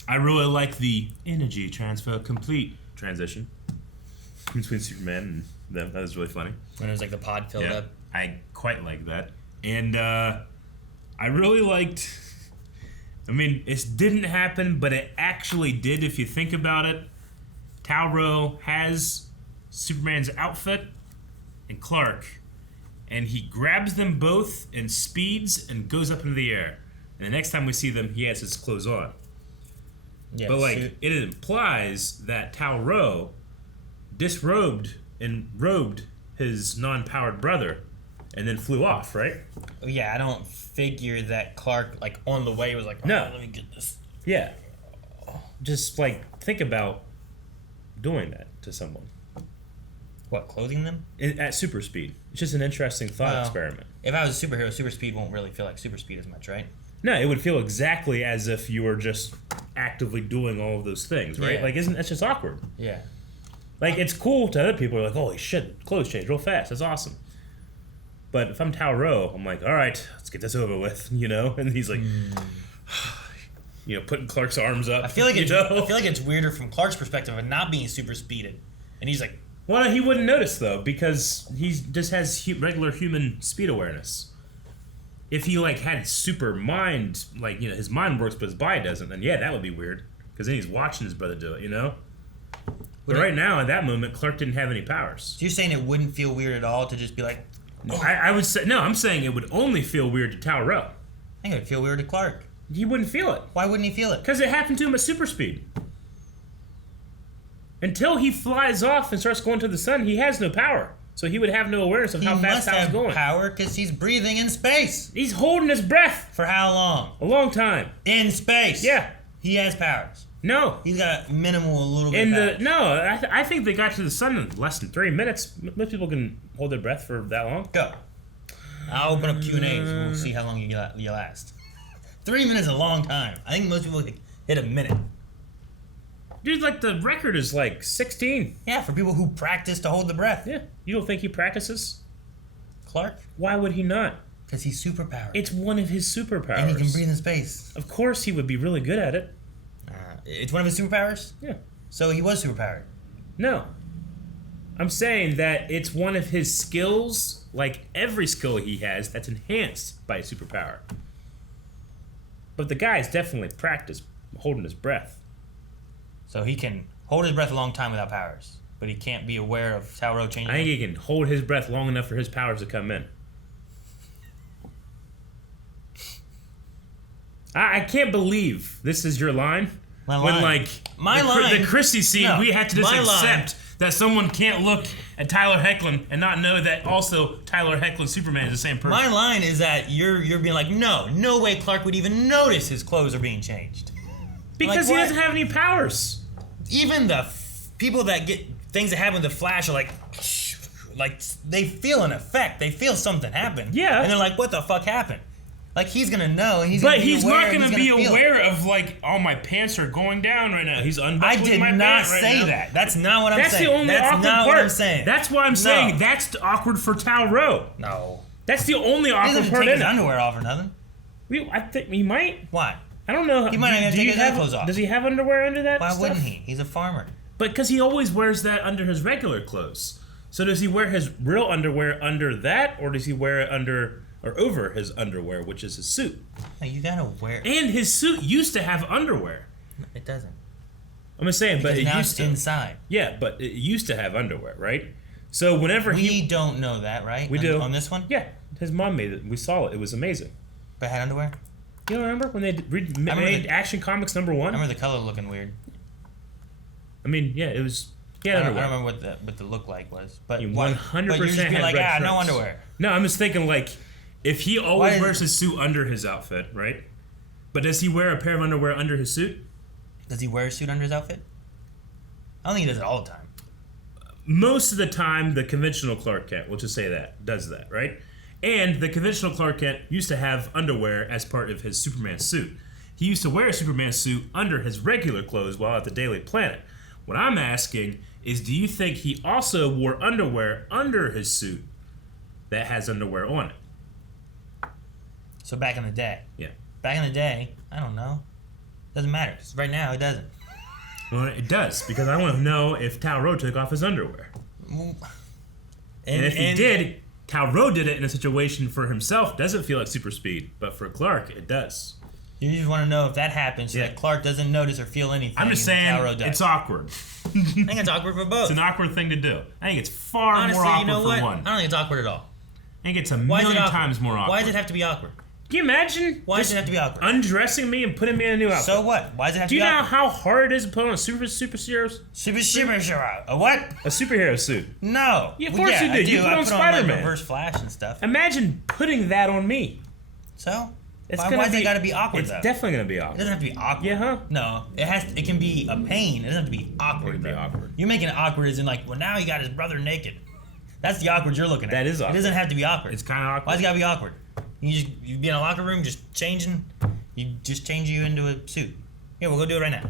I really like the energy transfer complete transition between Superman and them. That was really funny. When it was like the pod filled up. I quite like that. And I really liked... I mean, it didn't happen, but it actually did if you think about it. Tal-Rho has Superman's outfit and Clark, and he grabs them both and speeds and goes up into the air. And the next time we see them, he has his clothes on. Yeah, but like, it implies that Tal-Rho disrobed and robed his non-powered brother and then flew off, right? Yeah, I don't figure that Clark, like, on the way was like, no, let me get this. Yeah. Just, like, think about doing that to someone. What, clothing them? At super speed. It's just an interesting thought experiment. If I was a superhero, super speed won't really feel like super speed as much, right? No, it would feel exactly as if you were just actively doing all of those things, right? Yeah. Like, that's just awkward. Yeah. Like, it's cool to other people. They're like, holy shit, clothes change real fast. That's awesome. But if I'm Tal-Rho, I'm like, all right, let's get this over with, you know? And he's like, you know, putting Clark's arms up. I feel like it's weirder from Clark's perspective of not being super speeded. And he's like... Well, he wouldn't notice, though, because he just has regular human speed awareness. If he, like, had super mind, like, you know, his mind works but his body doesn't, then yeah, that would be weird. Because then he's watching his brother do it, you know? But right now, at that moment, Clark didn't have any powers. So you're saying it wouldn't feel weird at all to just be like... No, I would say... No, I'm saying it would only feel weird to Tal-Rho. I think it would feel weird to Clark. He wouldn't feel it. Why wouldn't he feel it? Because it happened to him at super speed. Until he flies off and starts going to the sun, he has no power. So he would have no awareness of how fast Tal's going. He must have power because he's breathing in space. He's holding his breath. For how long? A long time. In space. Yeah. He has powers. No. He's got a little bit of powers. I think they got to the sun in less than 3 minutes. Most people can hold their breath for that long. Go. I'll open up Q&As and we'll see how long you last. 3 minutes is a long time. I think most people hit a minute. Dude, like, the record is like 16. Yeah, for people who practice to hold the breath. Yeah. You don't think he practices? Clark? Why would he not? Because he's superpowered. It's one of his superpowers. And he can breathe in space. Of course he would be really good at it. It's one of his superpowers? Yeah. So he was superpowered? No. I'm saying that it's one of his skills, like every skill he has, that's enhanced by a superpower. But the guy's definitely practiced holding his breath. So he can hold his breath a long time without powers, but he can't be aware of Tal-Rho changing. I think he can hold his breath long enough for his powers to come in. I can't believe this is your line. My line. When, like, the Christie scene, we had to just accept that someone can't look at Tyler Hoechlin and not know that also Tyler Hoechlin Superman is the same person. My line is that you're being like, no way Clark would even notice his clothes are being changed. Because he doesn't have any powers. Even the people that get things that happen with the Flash are like they feel an effect. They feel something happen. Yeah. And they're like, what the fuck happened? Like, he's gonna know. And he's but gonna be he's aware, not gonna be feel aware it. of like, oh, my pants are going down right now. He's unbuckling I did my not pants right say now. that. That's not what I'm That's saying. the only That's awkward not part. what I'm saying. That's why I'm saying that's awkward for Tao-Ro. No. That's the only awkward He doesn't part take in his it. underwear off or nothing. I think he might. Why? I don't know. He might not even take his clothes off. Does he have underwear under that Why stuff? wouldn't he? He's a farmer. But because he always wears that under his regular clothes. So does he wear his real underwear under that, or does he wear it under or over his underwear, which is his suit? No, you gotta wear. And his suit used to have underwear. It doesn't. I'm just saying, Because but it now used it's to. inside. Yeah, but it used to have underwear, right? So whenever We don't know that, right? We do. On this one? Yeah, his mom made it. We saw it. It was amazing. But had underwear? You don't remember when they made Action Comics #1? I remember the color looking weird. I mean, yeah, it was. Yeah, I don't remember what the look like was. But 100% But you're just being had like, red no shirts. underwear. No, I'm just thinking like, if he always wears his suit under his outfit, right? But does he wear a pair of underwear under his suit? Does he wear a suit under his outfit? I don't think he does it all the time. Most of the time, the conventional Clark Kent, we'll just say that, does that, right? And the conventional Clark Kent used to have underwear as part of his Superman suit. He used to wear a Superman suit under his regular clothes while at the Daily Planet. What I'm asking is, do you think he also wore underwear under his suit that has underwear on it? So back in the day. Yeah. Back in the day, I don't know. Doesn't matter. 'Cause right now, it doesn't. Well, it does, because I want to know if Tao-Ro took off his underwear. And if he did, Tao-Ro did it in a situation for himself, doesn't feel like super speed, but for Clark, it does. You just want to know if that happens so that Clark doesn't notice or feel anything. I'm just saying, Tao-Ro does. it's awkward. I think it's awkward for both. It's an awkward thing to do. I think it's far Honestly, more awkward you know for what? one. I don't think it's awkward at all. I think it's a million times more awkward. Why does it have to be awkward? Can you imagine? Why does it have to be awkward? Undressing me and putting me in a new outfit. So what? Why does it have Do to you be know awkward? how hard it is to put on a superhero? A what? A superhero suit. No. Yeah, of course you do. You put on I Spider-Man. like Reverse Flash and stuff. Imagine putting that on me. So? It's Why is it got to be awkward, It's though? definitely going to be It awkward. doesn't have to be awkward. Yeah, huh? No. It can be a pain. It doesn't have to be awkward. It can be though. awkward. You're making it awkward as in like, well, now he got his brother naked. That's the awkward you're looking at. That is awkward. It doesn't have to be awkward. It's kind of awkward. Why's it got to be awkward? You be in a locker room just changing. You just change you into a suit. Yeah, we'll go do it right now.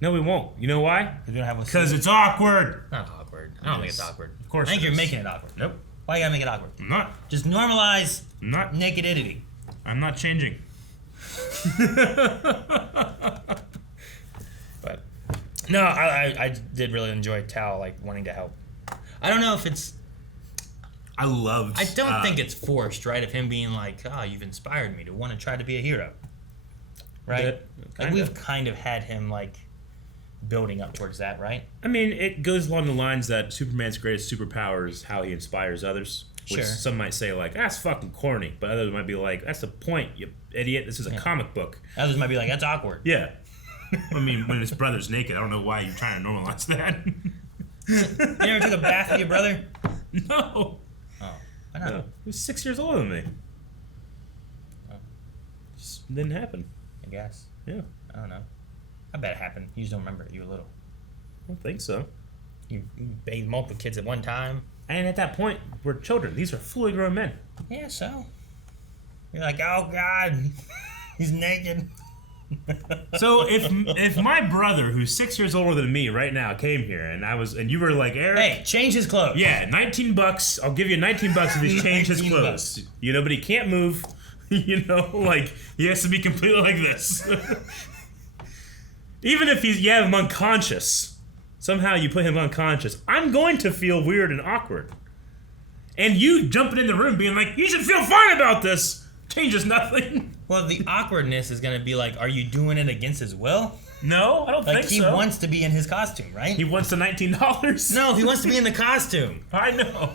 No, we won't. You know why? We don't have a Because suit. it's awkward. Not awkward. I don't think it's awkward. Of course I think it you're is. making it awkward. Nope. Why you gotta make it awkward? I'm not. Just normalize I'm not. nakedity. I'm not changing. But no, I did really enjoy Tao like wanting to help. I don't know if it's. I loved. I don't think it's forced, right? Of him being like, "Oh, you've inspired me to want to try to be a hero," right? Like we've kind of had him like building up towards that, right? I mean, it goes along the lines that Superman's greatest superpower is how he inspires others. Which Sure. some might say like, that's fucking corny, but others might be like, that's the point, you idiot. This is a comic book. Others might be like, "That's awkward." Yeah. I mean, when his brother's naked, I don't know why you're trying to normalize that. You never took a bath with your brother? No. Oh, why not? No. He was 6 years older than me. Oh. Just didn't happen. I guess. Yeah. I don't know. I bet it happened. You just don't remember it. You were little. I don't think so. You bathed multiple kids at one time. And at that point, we're children. These are fully grown men. Yeah, so. You're like, oh God, he's naked. So if my brother, who's 6 years older than me right now, came here and you were like, Eric, Hey, change his clothes. yeah, $19. I'll give you $19 if he changes his clothes. You know, but he can't move. You know, like he has to be completely like this. Even if you have him unconscious, somehow you put him unconscious, I'm going to feel weird and awkward. And you jumping in the room being like, you should feel fine about this, changes nothing. Well, the awkwardness is going to be like, are you doing it against his will? No, I don't Like, think he so. wants to be in his costume, right? He wants the $19. No, he wants to be in the costume. I know.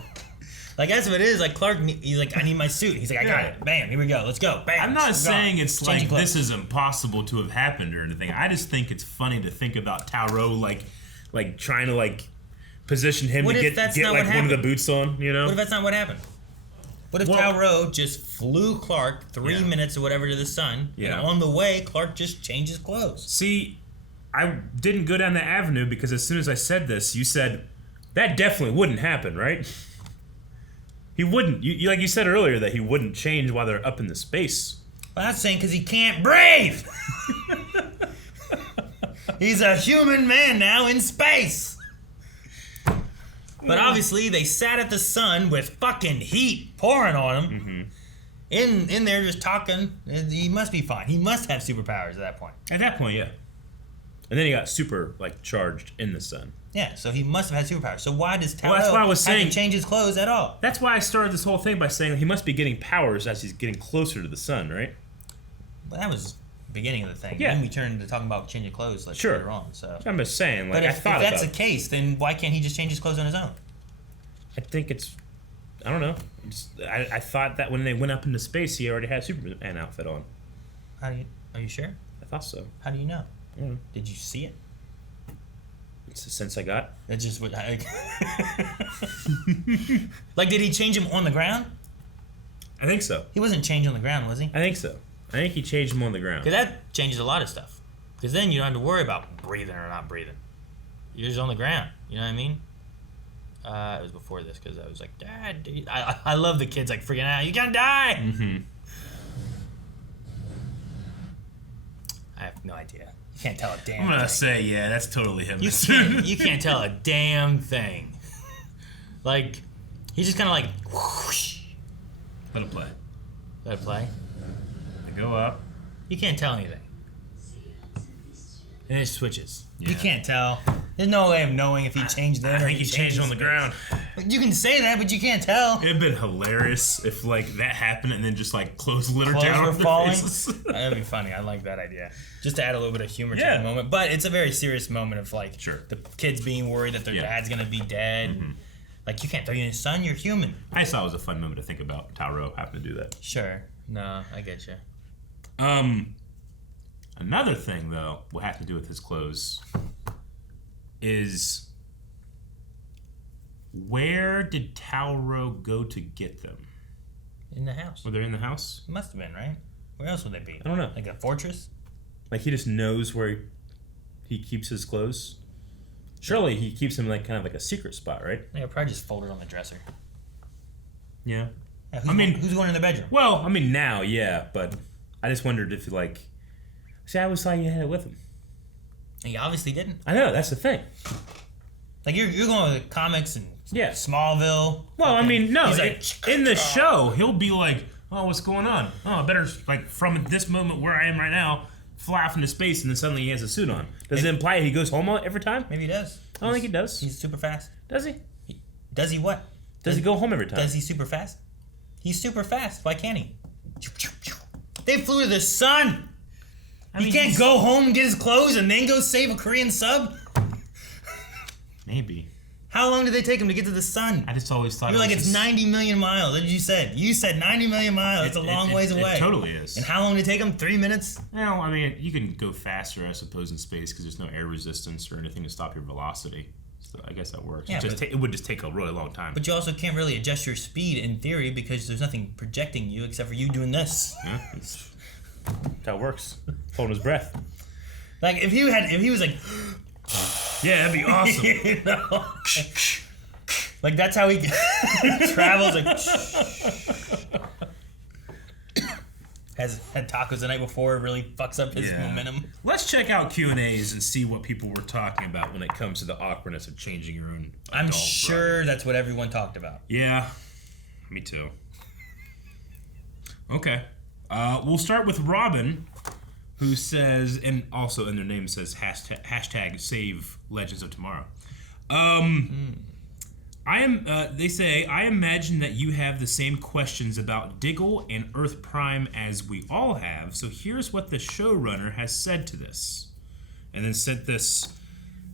Like, that's what it is. Like, Clark, he's like, I need my suit. He's like, I got Yeah. it. Bam, here we go. Let's go. Bam. I'm not We're saying gone. it's Changing like clothes. this is impossible to have happened or anything. I just think it's funny to think about Tao-Ro like trying to like position him What to if get that's like not one what of the happened? boots on, you know? What if that's not what happened? What if Tau just flew Clark 3 minutes or whatever to the sun, and on the way, Clark just changed his clothes? See, I didn't go down that avenue because as soon as I said this, you said, that definitely wouldn't happen, right? He wouldn't. You like you said earlier that he wouldn't change while they're up in the space. Well, that's saying because he can't breathe! He's a human man now in space! But obviously, they sat at the sun with fucking heat pouring on him. In there just talking. He must be fine. He must have superpowers at that point. At that point, yeah. And then he got super, like, charged in the sun. Yeah, so he must have had superpowers. So why does Tau that's why I was saying, have to change his clothes at all? That's why I started this whole thing by saying he must be getting powers as he's getting closer to the sun, right? Well, that was the beginning of the thing. Yeah. Then we turned to talking about changing clothes later on. So I'm just saying, like, but I if thought that's about the case, then why can't he just change his clothes on his own? I think it's... I don't know. I thought that when they went up into space, he already had a Superman outfit on. Are you sure? I thought so. How do you know? Did you see it? It's the sense I got. That's just what... Like, did he change him on the ground? I think so. He wasn't changed on the ground, was he? I think so. I think he changed him on the ground. Because that changes a lot of stuff. Because then you don't have to worry about breathing or not breathing. You're just on the ground. You know what I mean? It was before this because I was like, Dad, dude. I love the kids like freaking out. You're gonna die! I have no idea. You can't tell a damn I'm gonna thing. say, yeah, that's totally him. You can't tell a damn thing. Like, he's just kind of like, whoosh. Let it play. Let it play. I go up. You can't tell anything. And it switches. Yeah. You can't tell. There's no way of knowing if he changed it or I think he changed on the ground. You can say that, but you can't tell. It'd been hilarious if like that happened and then just like clothes littered down Clothes on were their falling. faces. That'd be funny. I like that idea. Just to add a little bit of humor to the moment. But it's a very serious moment of like the kids being worried that their dad's gonna be dead. Like, you can't throw you in the sun. You're human. I just thought it was a fun moment to think about. Tau having to do that. Sure. No, I get you. Another thing though will have to do with his clothes is where did Tau go to get them? In the house. Were they in the house? Must have been, right? Where else would they be? I don't know. Like a fortress? Like he just knows where he keeps his clothes? Surely he keeps them like kind of like a secret spot, right? Yeah, probably just folded on the dresser. Yeah. Who's going in the bedroom? Well, I mean now, yeah, but I just wondered if like... See, I always thought you had it with him. He obviously didn't. I know, that's the thing. Like, you're going with comics and Smallville. Well, I mean, no. He's like, in the show, he'll be like, oh, what's going on? Oh, I better, like, from this moment where I am right now, fly off into space, and then suddenly he has a suit on. Does it imply he goes home every time? Maybe he does. I don't think he does. He's super fast. Does he? Does he what? Does he go home every time? Does he super fast? He's super fast. Why can't he? They flew to the sun! He can't go home and get his clothes and then go save a Korean sub? Maybe. How long did they take him to get to the sun? I just always thought You're like, it's 90 million miles. That's what you said. You said 90 million miles. It's a long ways away. It totally is. And how long did it take him? 3 minutes? Well, I mean, you can go faster, I suppose, in space because there's no air resistance or anything to stop your velocity. So I guess that works. Yeah, it would just take a really long time. But you also can't really adjust your speed in theory because there's nothing projecting you except for you doing this. Yeah, that's how it works. Holding his breath. Like if he was like, yeah, that'd be awesome. You know? Like that's how he travels. Like has had tacos the night before. Really fucks up his momentum. Let's check out Q&As and see what people were talking about when it comes to the awkwardness of changing your own. I'm sure that's what everyone talked about. Yeah, me too. Okay, we'll start with Robin, who says, and also in their name says hashtag save Legends of Tomorrow. They say, I imagine that you have the same questions about Diggle and Earth Prime as we all have, so here's what the showrunner has said to this. And then sent this,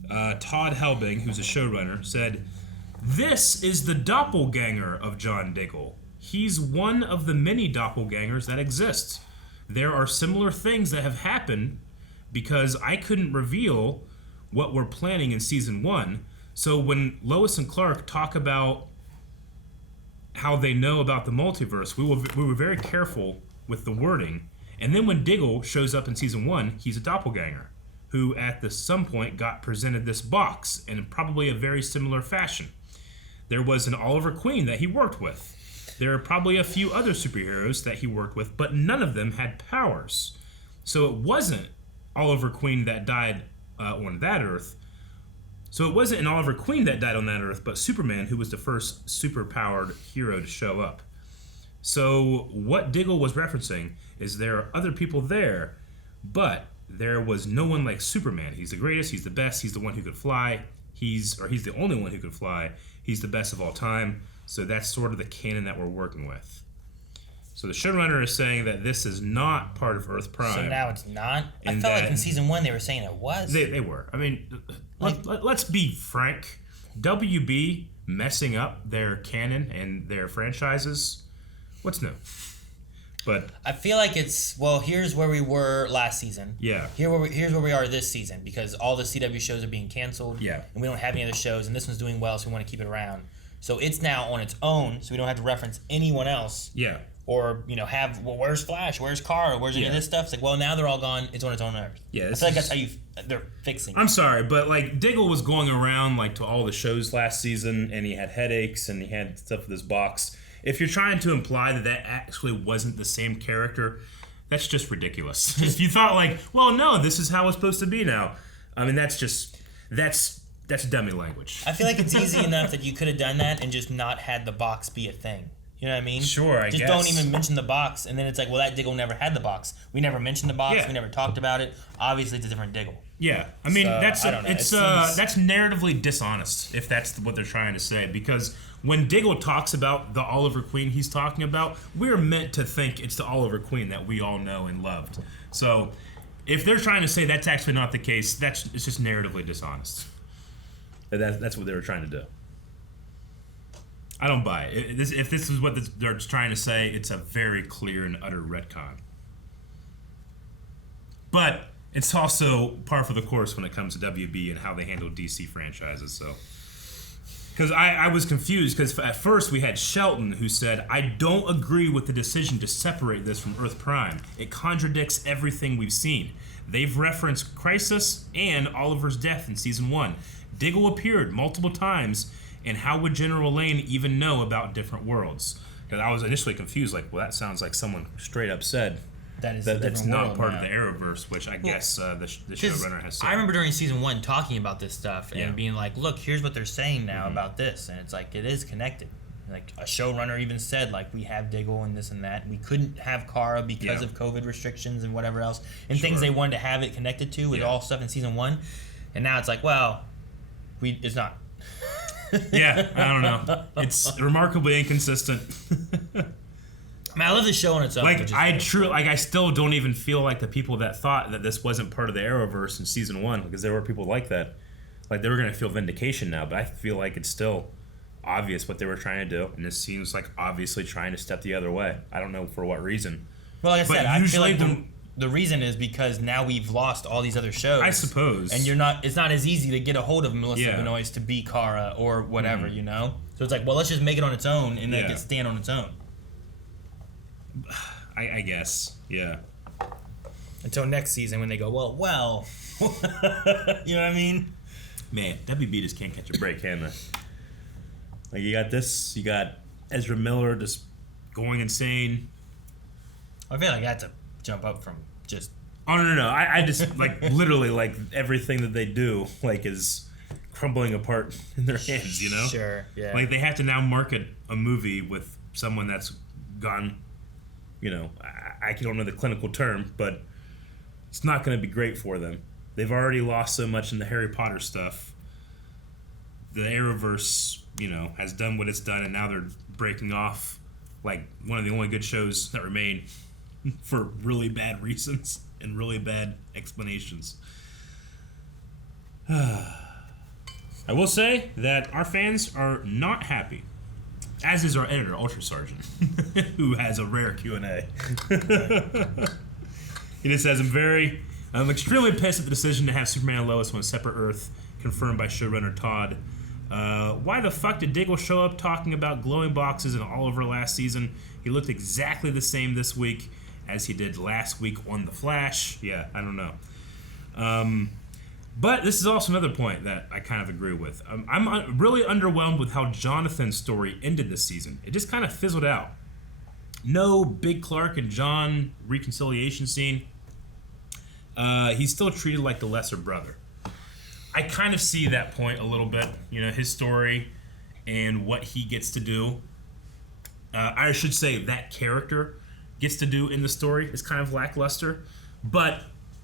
Todd Helbing, who's a showrunner, said, this is the doppelganger of John Diggle. He's one of the many doppelgangers that exist. There are similar things that have happened because I couldn't reveal what we're planning in season 1. So when Lois and Clark talk about how they know about the multiverse, we were very careful with the wording. And then when Diggle shows up in season 1, he's a doppelganger who at some point got presented this box in probably a very similar fashion. There was an Oliver Queen that he worked with. There are probably a few other superheroes that he worked with, but none of them had powers. So it wasn't Oliver Queen that died on that Earth. So it wasn't an Oliver Queen that died on that Earth, but Superman, who was the first super-powered hero to show up. So what Diggle was referencing is there are other people there, but there was no one like Superman. He's the greatest, he's the best, he's the one who could fly, he's the only one who could fly, he's the best of all time. So that's sort of the canon that we're working with. So the showrunner is saying that this is not part of Earth Prime. So now it's not? I felt like in season 1 they were saying it was. They were. I mean, let's be frank. WB messing up their canon and their franchises, what's new? But I feel like it's, well, here's where we were last season. Yeah. Here's where we are this season, because all the CW shows are being canceled. Yeah. And we don't have any other shows, and this one's doing well, so we want to keep it around. So it's now on its own, so we don't have to reference anyone else. Yeah. Or, well, where's Flash? Where's Kara? Where's any of this stuff? It's like, well, now they're all gone. It's on its own Earth. Yeah. I feel like that's how they're fixing it. I'm sorry, but like Diggle was going around like to all the shows last season, and he had headaches, and he had stuff with his box. If you're trying to imply that actually wasn't the same character, that's just ridiculous. If you thought like, well, no, this is how it's supposed to be now. I mean, that's dummy language. I feel like it's easy enough that you could have done that and just not had the box be a thing. You know what I mean? Sure, I guess. Just don't even mention the box, and then it's like, well, that Diggle never had the box. We never mentioned the box. Yeah. We never talked about it. Obviously, it's a different Diggle. Yeah, I mean, So, that's I don't know. that's narratively dishonest if that's what they're trying to say, because when Diggle talks about the Oliver Queen he's talking about, we're meant to think it's the Oliver Queen that we all know and loved. So if they're trying to say that's actually not the case, it's just narratively dishonest. That's what they were trying to do. I don't buy it. If this is what they're trying to say, it's a very clear and utter retcon. But it's also par for the course when it comes to WB and how they handle DC franchises. So, because I was confused, because at first we had Shelton who said, I don't agree with the decision to separate this from Earth Prime. It contradicts everything we've seen. They've referenced Crisis and Oliver's death in season 1. Diggle appeared multiple times, and how would General Lane even know about different worlds? Because I was initially confused, like, well, that sounds like someone straight up said that's not part of the Arrowverse, which I guess the showrunner has said. I remember during season 1 talking about this stuff and being like, look, here's what they're saying now about this, and it's like, it is connected. Like, a showrunner even said, like, we have Diggle and this and that. We couldn't have Kara because of COVID restrictions and whatever else, and things they wanted to have it connected to with all stuff in season 1. And now it's like, well, it's not. Yeah, I don't know. It's remarkably inconsistent. I mean, I love the show on its own. Like, I still don't even feel like the people that thought that this wasn't part of the Arrowverse in season 1, because there were people like that. Like, they were going to feel vindication now, but I feel like it's still obvious what they were trying to do, and this seems like obviously trying to step the other way. I don't know for what reason. Well, like I said, I feel like the reason is because now we've lost all these other shows. I suppose. And it's not as easy to get a hold of Melissa Benoist to be Kara or whatever, you know? So it's like, well, let's just make it on its own and let it stand on its own. I guess, yeah. Until next season when they go, well, you know what I mean? Man, WB just can't catch a break, can they? Like, you got this, you got Ezra Miller just going insane. I feel like I had to jump up from just... Oh, no. I just, like, literally, like, everything that they do, like, is crumbling apart in their hands, you know? Sure, yeah. Like, they have to now market a movie with someone that's gone, you know, I don't know the clinical term, but it's not going to be great for them. They've already lost so much in the Harry Potter stuff. The Arrowverse, you know, has done what it's done, and now they're breaking off, like, one of the only good shows that remain for really bad reasons and really bad explanations. I will say that our fans are not happy, as is our editor, Ultra Sergeant, who has a rare Q&A. He just says, I'm extremely pissed at the decision to have Superman and Lois on a separate Earth, confirmed by showrunner Todd Why the fuck did Diggle show up talking about glowing boxes and all over last season? He looked exactly the same this week as he did last week on The Flash. Yeah, I don't know. But this is also another point that I kind of agree with. I'm really underwhelmed with how Jonathan's story ended this season. It just kind of fizzled out. No big Clark and John reconciliation scene. He's still treated like the lesser brother. I kind of see that point a little bit, his story and what he gets to do. I should say that character gets to do in the story is kind of lackluster, but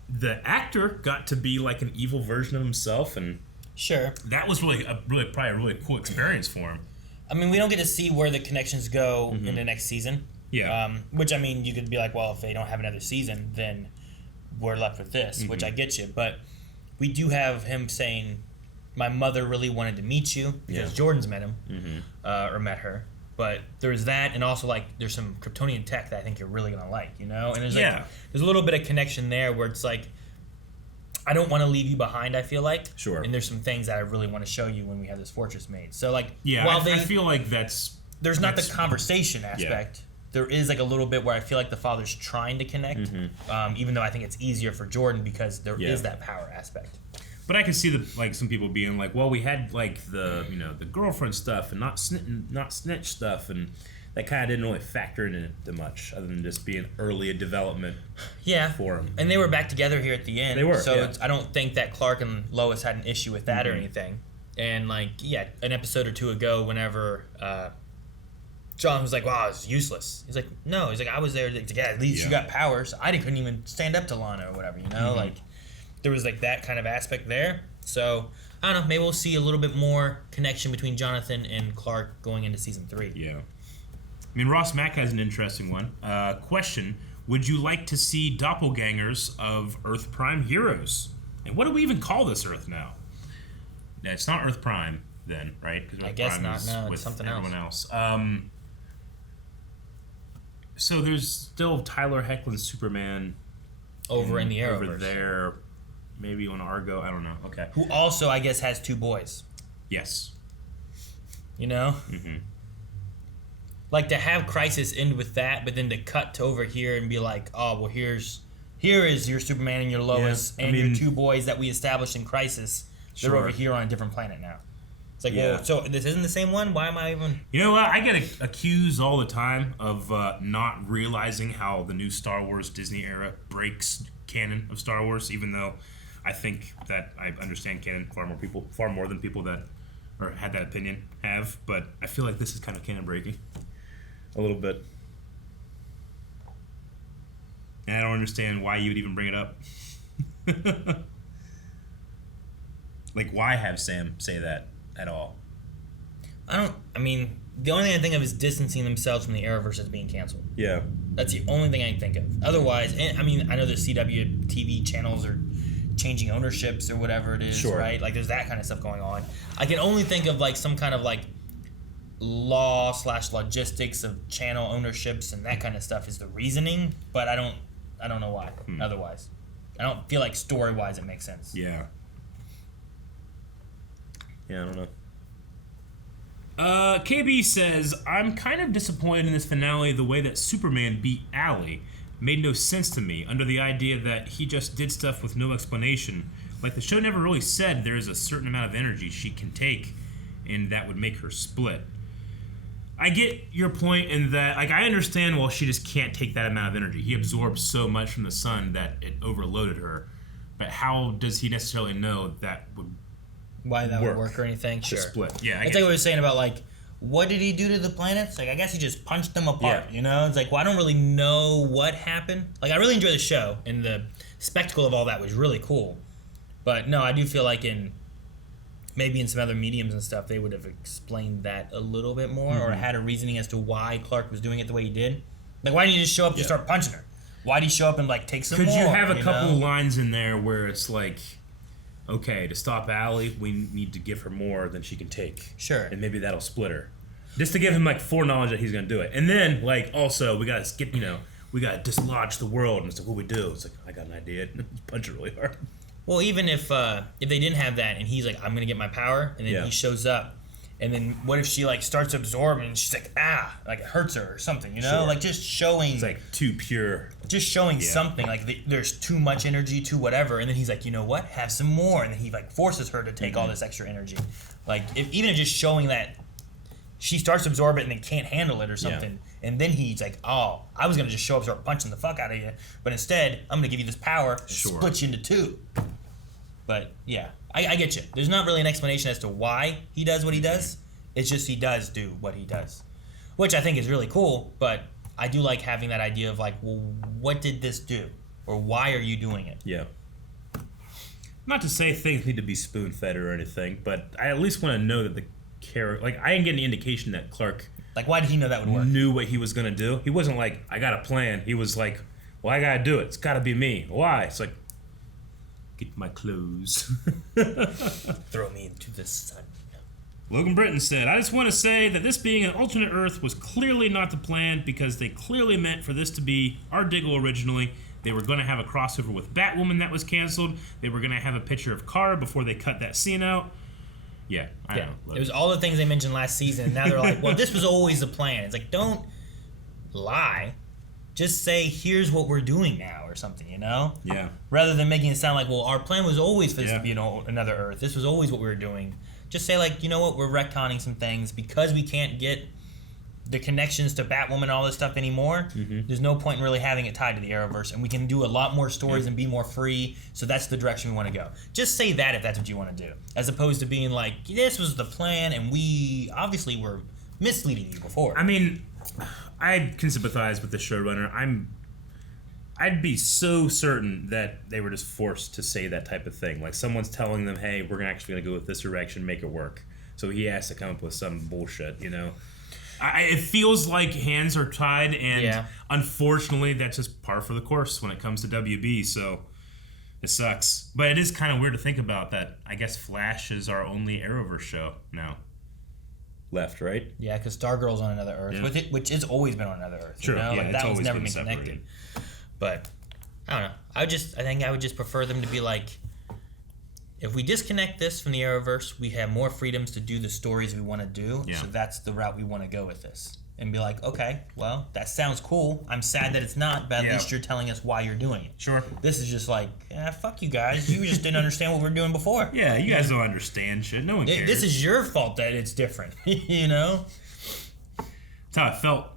the actor got to be like an evil version of himself, and sure, that was probably a really cool experience for him. I mean, we don't get to see where the connections go in the next season. Yeah. Which, I mean, you could be like, well, if they don't have another season, then we're left with this, which I get you. But we do have him saying, my mother really wanted to meet you, because Jordan's met him, or met her. But there's that, and also, like, there's some Kryptonian tech that I think you're really going to like, And there's, there's a little bit of connection there where it's like, I don't want to leave you behind, I feel like. Sure. And there's some things that I really want to show you when we have this fortress made. So, like, while I feel like there's not the conversation aspect. There is, like, a little bit where I feel like the father's trying to connect, even though I think it's easier for Jordan because there is that power aspect. But I can see some people being like, well, we had like the the girlfriend stuff and not snitch stuff, and that kind of didn't really factor in it too much, other than just being early in development. For him. And they were back together here at the end. They were. So I don't think that Clark and Lois had an issue with that or anything. And like an episode or two ago, whenever John was like, "Wow, it's useless." He's like, "No." He's like, "I was there. Like, at least you got powers. I couldn't even stand up to Lana or whatever. Like." There was like that kind of aspect there. So, I don't know, maybe we'll see a little bit more connection between Jonathan and Clark going into season 3. Yeah. I mean, Ross Mack has an interesting one. Question, would you like to see doppelgangers of Earth Prime heroes? And what do we even call this Earth now? Yeah, it's not Earth Prime then, right? I guess not, no, it's something else. So there's still Tyler Hoechlin's Superman over in the Arrowverse. Over there. Maybe on Argo, I don't know. Okay. Who also, I guess, has 2 boys. Yes. Like, to have Crisis end with that, but then to cut to over here and be like, oh, well, here is your Superman and your Lois and your 2 boys that we established in Crisis. They're over here on a different planet now. It's like, well, so this isn't the same one? Why am I even... You know what? I get accused all the time of not realizing how the new Star Wars Disney era breaks canon of Star Wars, even though I think that I understand canon far more than people that or had that opinion have, but I feel like this is kind of canon breaking a little bit. And I don't understand why you would even bring it up. Like, why have Sam say that at all? I mean, the only thing I think of is distancing themselves from the Arrowverse as being canceled. Yeah. That's the only thing I can think of. Otherwise, I mean, I know the CW TV channels are changing ownerships or whatever it is, right? Like, there's that kind of stuff going on. I can only think of, like, some kind of, like, law/logistics of channel ownerships and that kind of stuff is the reasoning, but I don't know why otherwise. I don't feel like story-wise it makes sense. Yeah. Yeah, I don't know. KB says, I'm kind of disappointed in this finale the way that Superman beat Ally. Made no sense to me, under the idea that he just did stuff with no explanation. Like, the show never really said there's a certain amount of energy she can take, and that would make her split. I get your point in that, like, I understand, well, she just can't take that amount of energy. He absorbs so much from the sun that it overloaded her. But how does he necessarily know that would why that would work or anything? Sure. Split. Yeah, it's like what we were saying about, like, what did he do to the planets? Like, I guess he just punched them apart, It's like, well, I don't really know what happened. Like, I really enjoy the show, and the spectacle of all that was really cool. But, no, I do feel like maybe in some other mediums and stuff, they would have explained that a little bit more or had a reasoning as to why Clark was doing it the way he did. Like, why didn't he just show up and start punching her? Why did he show up and, like, take some more? Could you have a couple lines in there where it's like, okay, to stop Ally, we need to give her more than she can take. Sure. And maybe that'll split her. Just to give him, like, foreknowledge that he's going to do it. And then, like, also, we got to get, we got to dislodge the world. And it's like, what we do? It's like, I got an idea. Punch it really hard. Well, even if they didn't have that, and he's like, I'm gonna get my power, and then he shows up, and then what if she like starts absorbing, and she's like, like it hurts her or something, you know? Like just showing. It's like too pure. Just showing something, like there's too much energy, too whatever, and then he's like, you know what? Have some more, and then he like forces her to take all this extra energy. Like even just showing that she starts to absorb it and then can't handle it or something, and then he's like, oh, I was gonna just show up, start punching the fuck out of you, but instead I'm gonna give you this power, split you into two. But yeah, I get you. There's not really an explanation as to why he does what he does. It's just he does do what he does, which I think is really cool. But I do like having that idea of like, well, what did this do, or why are you doing it? Yeah. Not to say things need to be spoon-fed or anything, but I at least want to know that the character, like, I didn't get any indication that Clark, like, why did he know that would work? Knew what he was gonna do. He wasn't like, I got a plan. He was like, well, I gotta do it. It's gotta be me. Why? It's like, get my clothes. Throw me into the sun. Logan Britton said, I just want to say that this being an alternate Earth was clearly not the plan, because they clearly meant for this to be our Diggle originally. They were going to have a crossover with Batwoman that was canceled. They were going to have a picture of Kara before they cut that scene out. Yeah, I know. It was all the things they mentioned last season, and now they're like, well, this was always the plan. It's like, don't lie. Just say, here's what we're doing now, or something, you know? Yeah. Rather than making it sound like, well, our plan was always for this to be another Earth. This was always what we were doing. Just say, like, you know what, we're retconning some things because we can't get the connections to Batwoman and all this stuff anymore. There's no point in really having it tied to the Arrowverse, and we can do a lot more stories and be more free, so that's the direction we want to go. Just say that if that's what you want to do, as opposed to being like, this was the plan, and we obviously were misleading you before. I mean, I can sympathize with the showrunner. I'd be so certain that they were just forced to say that type of thing. Like, someone's telling them, hey, we're actually going to go with this direction, make it work. So he has to come up with some bullshit, you know? It feels like hands are tied, and unfortunately, that's just par for the course when it comes to WB, so it sucks. But it is kind of weird to think about that. I guess Flash is our only Arrowverse show now. Left, right? Yeah, because Stargirl's on another Earth, which has always been on another Earth. Sure, you know? yeah, like, it's that was always never been been separated. connected. But I don't know. I think I would just prefer them to be like, if we disconnect this from the Arrowverse, we have more freedoms to do the stories we want to do. Yeah. So that's the route we want to go with this. And be like, okay, well, that sounds cool. I'm sad that it's not, but at least you're telling us why you're doing it. Sure. This is just like, fuck you guys. You just didn't understand what we were doing before. Yeah, you guys don't understand shit. No one cares. This is your fault that it's different. You know? That's how I felt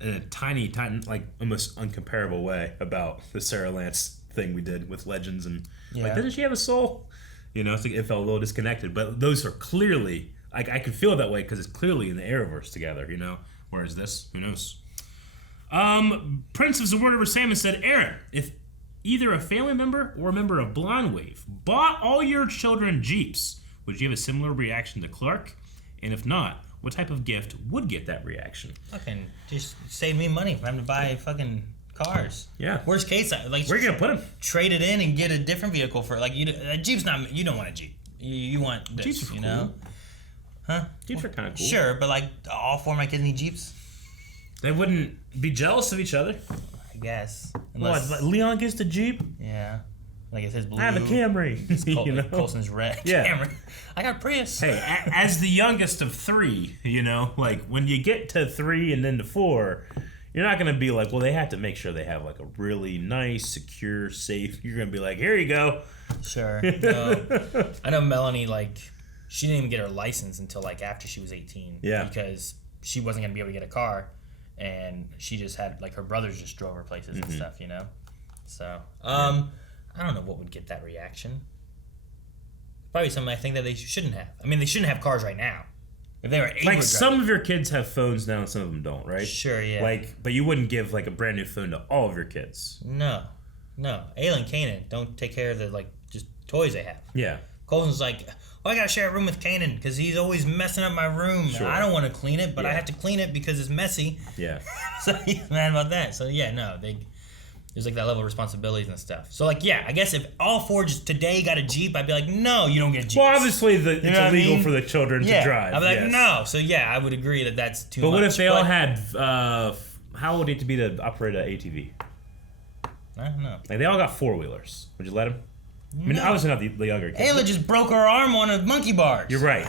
in a tiny, like, almost uncomparable way about the Sarah Lance thing we did with Legends. And, like, doesn't she have a soul? You know, so it felt a little disconnected. But those are clearly, like, I could feel that way because it's clearly in the Arrowverse together, you know? Whereas this, who knows? Prince of Zamortiver Salmon said, Aaron, if either a family member or a member of Blonde Wave bought all your children Jeeps, would you have a similar reaction to Clark? And if not, what type of gift would get that reaction? Fucking just save me money from having to buy fucking cars. Yeah. Worst case, like, where are you gonna put them? Trade it in and get a different vehicle for like a Jeep's not. You don't want a Jeep. You want this. Jeeps are you cool. know? Huh? Jeeps are kind of cool. Sure, but like all four of my kids need Jeeps. They wouldn't be jealous of each other. I guess. Unless, what? Leon gets the Jeep. Yeah. Like it's his blue. I have a Camry. You know? Colson's red. Yeah. Camry. I got a Prius. Hey, as the youngest of three, you know, like when you get to 3 and then to 4, you're not going to be like, well, they have to make sure they have like a really nice, secure, safe. You're going to be like, here you go. Sure. No. I know Melanie, like, she didn't even get her license until like after she was 18. Yeah. Because she wasn't going to be able to get a car. And she just had, like, her brothers just drove her places and stuff, you know? So, I don't know what would get that reaction. Probably something I think that they shouldn't have. I mean, they shouldn't have cars right now. If they were able like to some of your kids have phones now and some of them don't, right? Sure, yeah. Like, but you wouldn't give like a brand new phone to all of your kids. No. Ayla and Kanan don't take care of the, like, just toys they have. Yeah. Colton's like, oh, I gotta share a room with Kanan because he's always messing up my room. Sure. I don't want to clean it, but I have to clean it because it's messy. Yeah. So he's mad about that. So yeah, no, there's like that level of responsibilities and stuff. So like, yeah, I guess if all four just today got a Jeep, I'd be like, no, you don't get a Jeep. Well, obviously it's illegal for the children to drive. I'd be like, no. So yeah, I would agree that that's too much. But what if they all had, how old do you have to be to operate an ATV? I don't know. Like they all got 4-wheelers. Would you let them? I mean, obviously not the younger kid. Ayla just broke her arm on a monkey bars. You're right.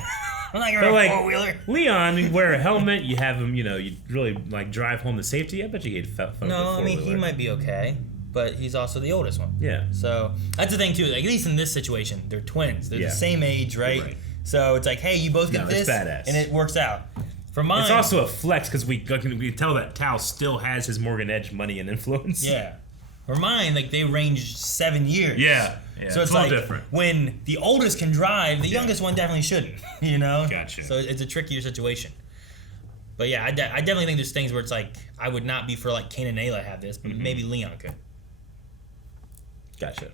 I'm not But a four-wheeler. Leon, you wear a helmet, you have him, you really drive home to safety. I bet you he'd fun with a No, I mean, he four-wheeler. might be okay, but he's also the oldest one. Yeah. So that's the thing too. Like, at least in this situation, they're twins. They're the same age, right? So it's like, hey, you both get this, badass. and it works out. For mine, it's also a flex because we can tell that Tal still has his Morgan Edge money and influence. Yeah. For mine, they range 7 years. Yeah. So it's a little like different. when the oldest can drive, the youngest one definitely shouldn't. Gotcha. So it's a trickier situation. But yeah, I definitely think there's things where it's like I would not be for Kane and Ayla have this, but maybe Leon could. Gotcha.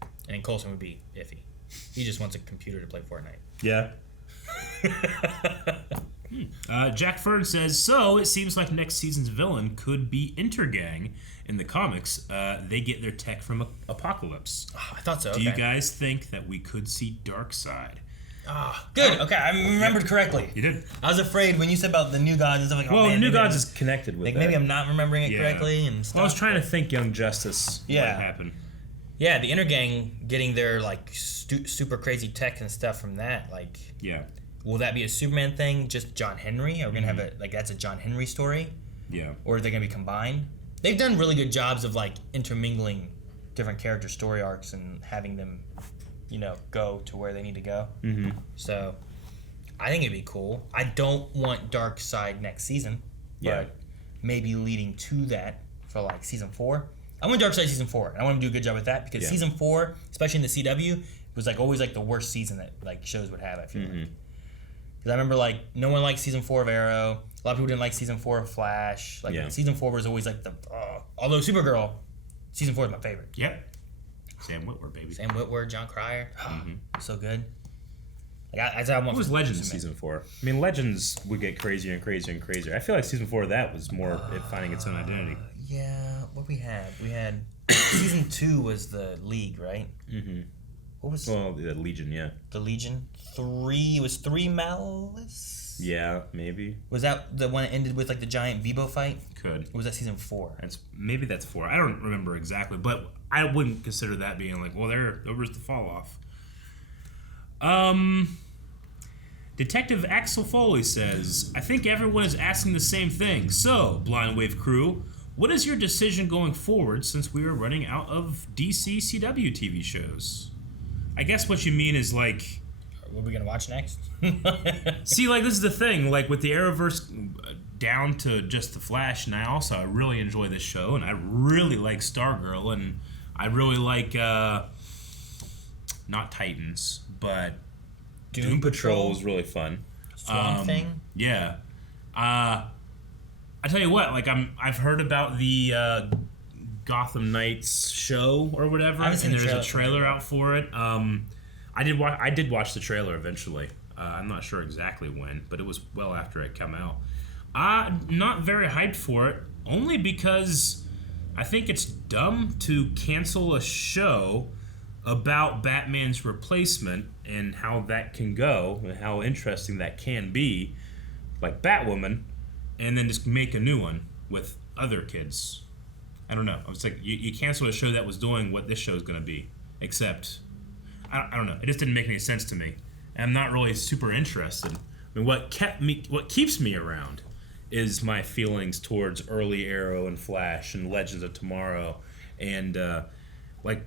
And then Coulson would be iffy. He just wants a computer to play Fortnite. Yeah. Jack Fern says, so it seems like next season's villain could be Intergang. In the comics, they get their tech from Apocalypse. Oh, I thought so. Do you guys think that we could see Darkseid? Good. Okay, I remembered correctly. You did. I was afraid when you said about the New Gods and stuff Well, the New Gods is connected with that. Maybe I'm not remembering it correctly and stuff. Well, I was trying to think Young Justice. What happened? Yeah, the Intergang getting their super crazy tech and stuff from that. Yeah. Will that be a Superman thing? Just John Henry? Are we gonna have that's a John Henry story? Yeah. Or are they gonna be combined? They've done really good jobs of intermingling different character story arcs and having them, go to where they need to go. Mm-hmm. So, I think it'd be cool. I don't want Darkseid next season, but maybe leading to that for season 4. I want Darkseid season 4, and I want him to do a good job with that because season 4, especially in the CW, was always the worst season that shows would have. I feel like. Because I remember no one liked season 4 of Arrow. A lot of people didn't like season 4 of Flash. Season 4 was always although Supergirl, season 4 is my favorite. Yep. Sam Witwer, baby. Sam Witwer, John Cryer. So good. I want. What was Legends season 4? I mean, Legends would get crazier and crazier and crazier. I feel like season 4 of that was more it finding its own identity. Yeah, what we had? We had season 2 was the League, right? Mm-hmm. What was? Well, the Legion, yeah. The Legion. 3 was 3 Malice. Yeah, maybe. Was that the one that ended with the giant Vibo fight? Or Could. was that season 4? Maybe that's 4. I don't remember exactly, but I wouldn't consider that being there was the fall off. Detective Axel Foley says, I think everyone is asking the same thing. So, Blind Wave crew, what is your decision going forward since we are running out of DC CW TV shows? I guess what you mean is what are we gonna watch next? See, this is the thing. With the Arrowverse down to just the Flash, and I really enjoy this show, and I really like Stargirl, and I really like not Titans, but Doom Patrol is really fun. Swamp Thing. Yeah. I tell you what, I've heard about the Gotham Knights show or whatever, and there's a trailer out for it. I did watch the trailer eventually. I'm not sure exactly when, but it was well after it came out. Not very hyped for it, only because I think it's dumb to cancel a show about Batman's replacement and how that can go and how interesting that can be, like Batwoman, and then just make a new one with other kids. I don't know. It's you cancel a show that was doing what this show is going to be, except I don't know. It just didn't make any sense to me. And I'm not really super interested. I mean, what keeps me around is my feelings towards early Arrow and Flash and Legends of Tomorrow, and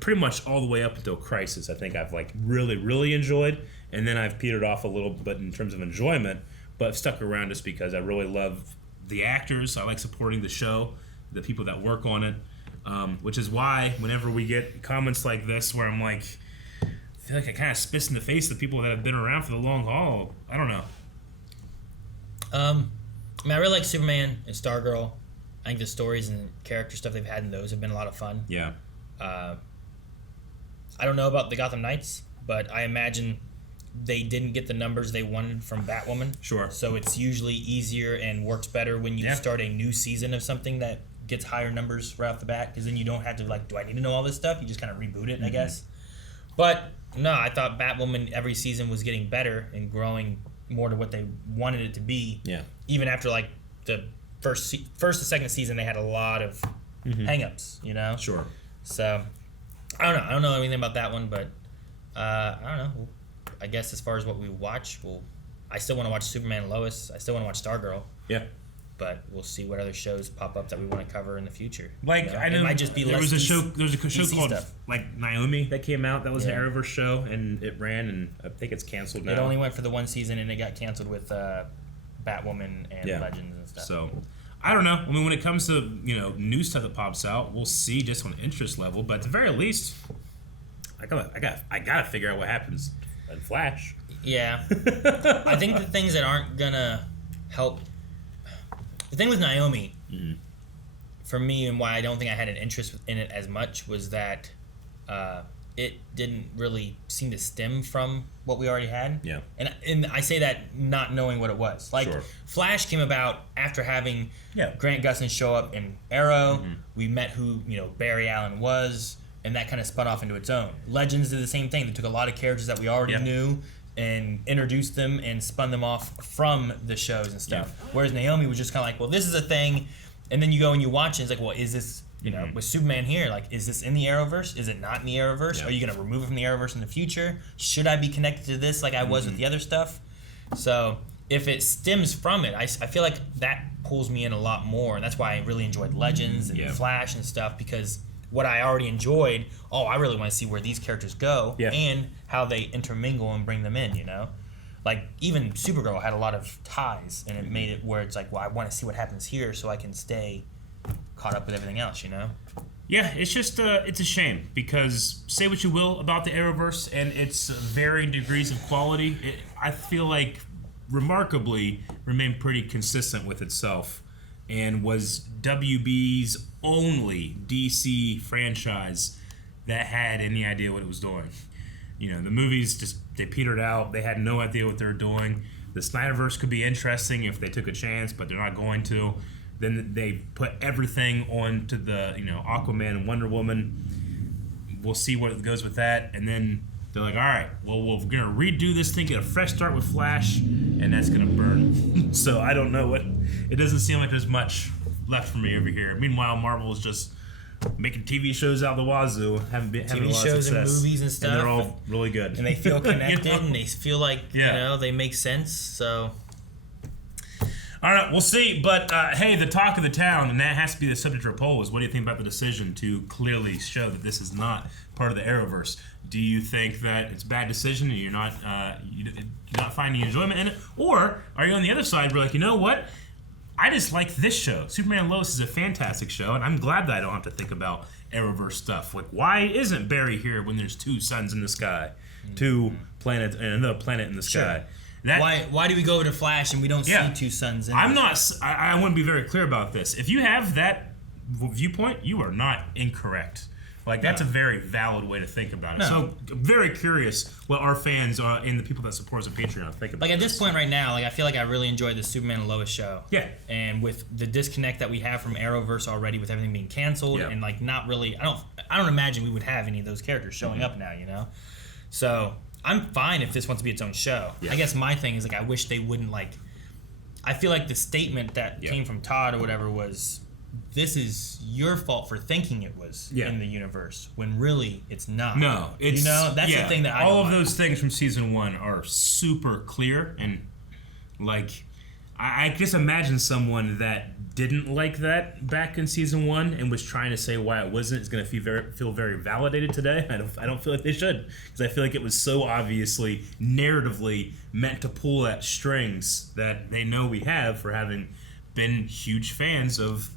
pretty much all the way up until Crisis. I think I've really, really enjoyed, and then I've petered off a little bit in terms of enjoyment, but I've stuck around just because I really love the actors. I like supporting the show, the people that work on it, which is why whenever we get comments like this where I'm I feel like I kind of spit in the face of the people that have been around for the long haul. I don't know. I really like Superman and Stargirl. I think the stories and character stuff they've had in those have been a lot of fun. Yeah. I don't know about the Gotham Knights, but I imagine they didn't get the numbers they wanted from Batwoman. Sure. So it's usually easier and works better when you start a new season of something that gets higher numbers right off the bat, because then you don't have to do I need to know all this stuff? You just kind of reboot it, I guess. But no, I thought Batwoman every season was getting better and growing more to what they wanted it to be. Yeah. Even after the first to second season, they had a lot of hang-ups, Sure. So I don't know anything about that one, but I don't know. I guess as far as what we watch, I still want to watch Superman Lois. I still want to watch Stargirl. Yeah. But we'll see what other shows pop up that we want to cover in the future. Like, you know? I know it might just be there less was a show DC called stuff. like Naomi that came out. That was an Arrowverse show, and it ran, and I think it's canceled now. It only went for the one season, and it got canceled with Batwoman and Legends and stuff. So, I don't know. I mean, when it comes to new stuff that pops out, we'll see just on interest level. But at the very least, I gotta figure out what happens in Flash. Yeah, I think the things that aren't gonna help. The thing with Naomi, for me, and why I don't think I had an interest in it as much was that it didn't really seem to stem from what we already had. Yeah. And I say that not knowing what it was. Like, Flash came about after having Grant Gustin show up in Arrow. We met who, Barry Allen was, and that kind of spun off into its own. Legends did the same thing. They took a lot of characters that we already knew and introduced them and spun them off from the shows and stuff. Whereas Naomi was just kind of like, well, this is a thing. And then you go and you watch it, it's like, well, is this, with Superman here, like, is this in the Arrowverse? Is it not in the Arrowverse? Are you going to remove it from the Arrowverse in the future? Should I be connected to this like I was with the other stuff? So if it stems from it, I feel like that pulls me in a lot more. And that's why I really enjoyed Legends and Flash and stuff, because what I already enjoyed, I really want to see where these characters go and how they intermingle and bring them in, Like, even Supergirl had a lot of ties, and it made it where it's like, well, I want to see what happens here so I can stay caught up with everything else, Yeah, it's just, it's a shame, because say what you will about the Arrowverse and its varying degrees of quality, I feel like remarkably remained pretty consistent with itself and was WB's only DC franchise that had any idea what it was doing. The movies just, they petered out. They had no idea what they were doing. The Snyderverse could be interesting if they took a chance, but they're not going to. Then they put everything onto the, Aquaman and Wonder Woman. We'll see what goes with that. And then they're like, all right, well, we're going to redo this thing, get a fresh start with Flash, and that's going to burn. So I don't know it doesn't seem like there's much left for me over here. Meanwhile, Marvel is just making TV shows out of the wazoo, having a lot of success. and movies and stuff. And they're all really good. And they feel connected, and they feel like, they make sense, so... All right, we'll see. But, hey, the talk of the town, and that has to be the subject of our poll, is what do you think about the decision to clearly show that this is not part of the Arrowverse? Do you think that it's a bad decision and you're not finding enjoyment in it? Or are you on the other side where, like, you know what? I just like this show. Superman Lois is a fantastic show, and I'm glad that I don't have to think about Arrowverse stuff. Like, why isn't Barry here when there's two suns in the sky? Two planets and another planet in the sky? Why do we go over to Flash and we don't see two suns in I want to be very clear about this. If you have that viewpoint, you are not incorrect. Like, that's a very valid way to think about it. So, I'm very curious what our fans and the people that support us on Patreon think about Like, at this point right now, I feel like I really enjoyed the Superman and Lois show. Yeah. And with the disconnect that we have from Arrowverse already, with everything being canceled, and, like, not really... I don't imagine we would have any of those characters showing up now, So, I'm fine if this wants to be its own show. I guess my thing is, like, I wish they wouldn't, like... I feel like the statement that came from Todd or whatever was... This is your fault for thinking it was in the universe, when really it's not. No, it's that's the thing that I all don't of like. those things from season 1 are super clear, and like I just imagine someone that didn't like that back in season 1 and was trying to say why it wasn't is going to feel very validated today. I don't feel like they should, because I feel like it was so obviously narratively meant to pull at strings that they know we have for having been huge fans of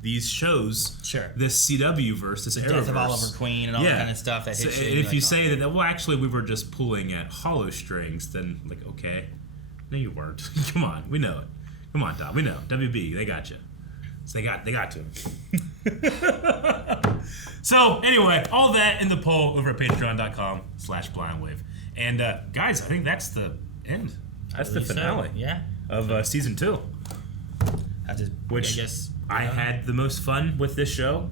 these shows, this CW verse, this Arrowverse. Death of Oliver Queen and all that kind of stuff that hits you. And if you say that, well, actually, we were just pulling at hollow strings, then, like, okay. No, you weren't. Come on, we know it. Come on, Todd, we know. WB, they got you. So they got to. So, anyway, all that in the poll over at patreon.com/blindwave. And, guys, I think that's the end. That's the finale of season 2. I had the most fun with this show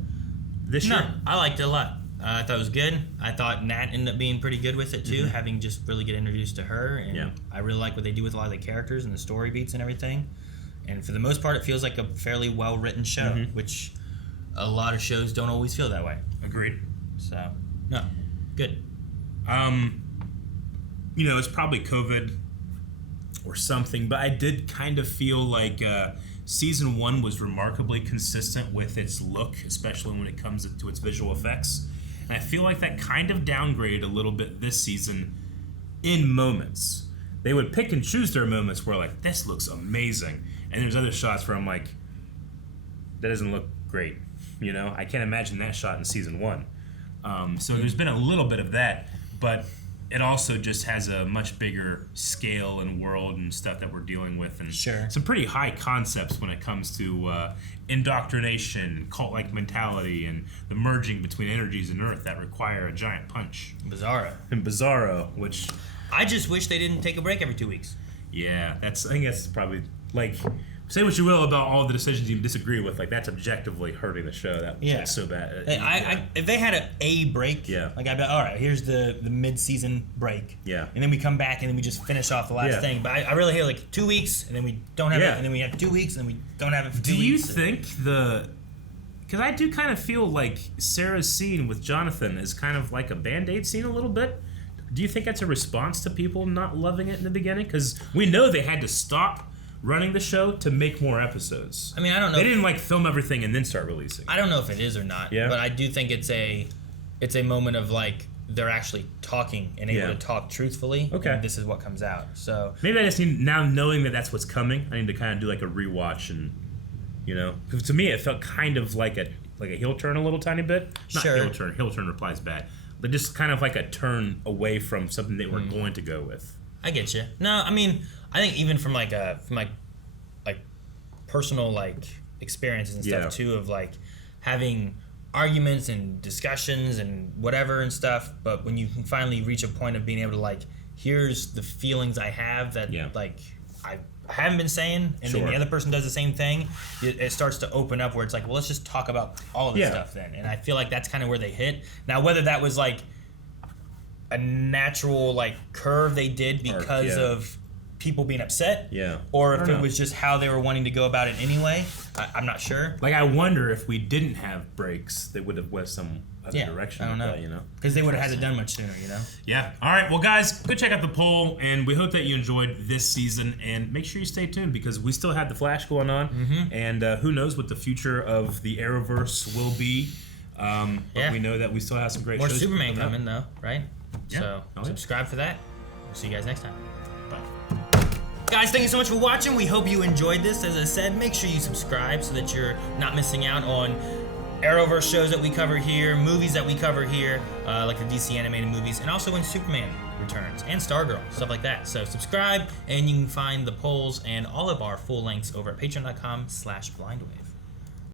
this year. I liked it a lot. I thought it was good. I thought Nat ended up being pretty good with it too, having just really get introduced to her. And I really like what they do with a lot of the characters and the story beats and everything. And for the most part, it feels like a fairly well-written show, which a lot of shows don't always feel that way. Agreed. So, no, good. It's probably COVID or something, but I did kind of feel like season 1 was remarkably consistent with its look, especially when it comes to its visual effects. And I feel like that kind of downgraded a little bit this season in moments. They would pick and choose their moments where like, this looks amazing. And there's other shots where I'm like, that doesn't look great. I can't imagine that shot in season 1. So there's been a little bit of that, but it also just has a much bigger scale and world and stuff that we're dealing with, and some pretty high concepts when it comes to indoctrination, cult-like mentality, and the merging between energies and Earth that require a giant punch. Bizarro, which I just wish they didn't take a break every 2 weeks. Yeah, I think that's probably like. Say what you will about all the decisions you disagree with, like that's objectively hurting the show. That's so bad. If they had a break, like I'd be all right. Here's the mid-season break, and then we come back and then we just finish off the last thing. But I really hear like 2 weeks and then we don't have it, and then we have 2 weeks and then we don't have it for 2 weeks. Do you think because I do kind of feel like Sarah's scene with Jonathan is kind of like a Band-Aid scene a little bit. Do you think that's a response to people not loving it in the beginning? Because we know they had to stop running the show to make more episodes. I mean, I don't know. They didn't like film everything and then start releasing. I don't know if it is or not. Yeah. But I do think it's a moment of like they're actually talking and able to talk truthfully. Okay. And this is what comes out. So maybe I just need, now knowing that that's what's coming, I need to kind of do like a rewatch and because to me it felt kind of like a heel turn a little tiny bit. Not heel turn. Heel turn replies bad, but just kind of like a turn away from something that we're going to go with. I get you. No, I mean, I think even from personal like experiences and stuff too, of like having arguments and discussions and whatever and stuff, but when you can finally reach a point of being able to like, here's the feelings I have that like I haven't been saying, and then the other person does the same thing, it starts to open up where it's like, well, let's just talk about all of this stuff then. And I feel like that's kind of where they hit. Now, whether that was like a natural like curve they did because of people being upset, or if it was just how they were wanting to go about it anyway, I'm not sure. Like, I wonder if we didn't have breaks, they would have went some other direction. I don't know. Because they would have had it done much sooner, Yeah. All right. Well, guys, go check out the poll, and we hope that you enjoyed this season. And make sure you stay tuned because we still have the Flash going on, and who knows what the future of the Arrowverse will be. But we know that we still have some great more shows. More Superman coming, though, right? So subscribe for that. We'll see you guys next time. Bye. Guys, thank you so much for watching. We hope you enjoyed this. As I said, make sure you subscribe so that you're not missing out on Arrowverse shows that we cover here, movies that we cover here, like the DC animated movies, and also when Superman returns, and Stargirl, stuff like that. So subscribe, and you can find the polls and all of our full lengths over at patreon.com/blindwave.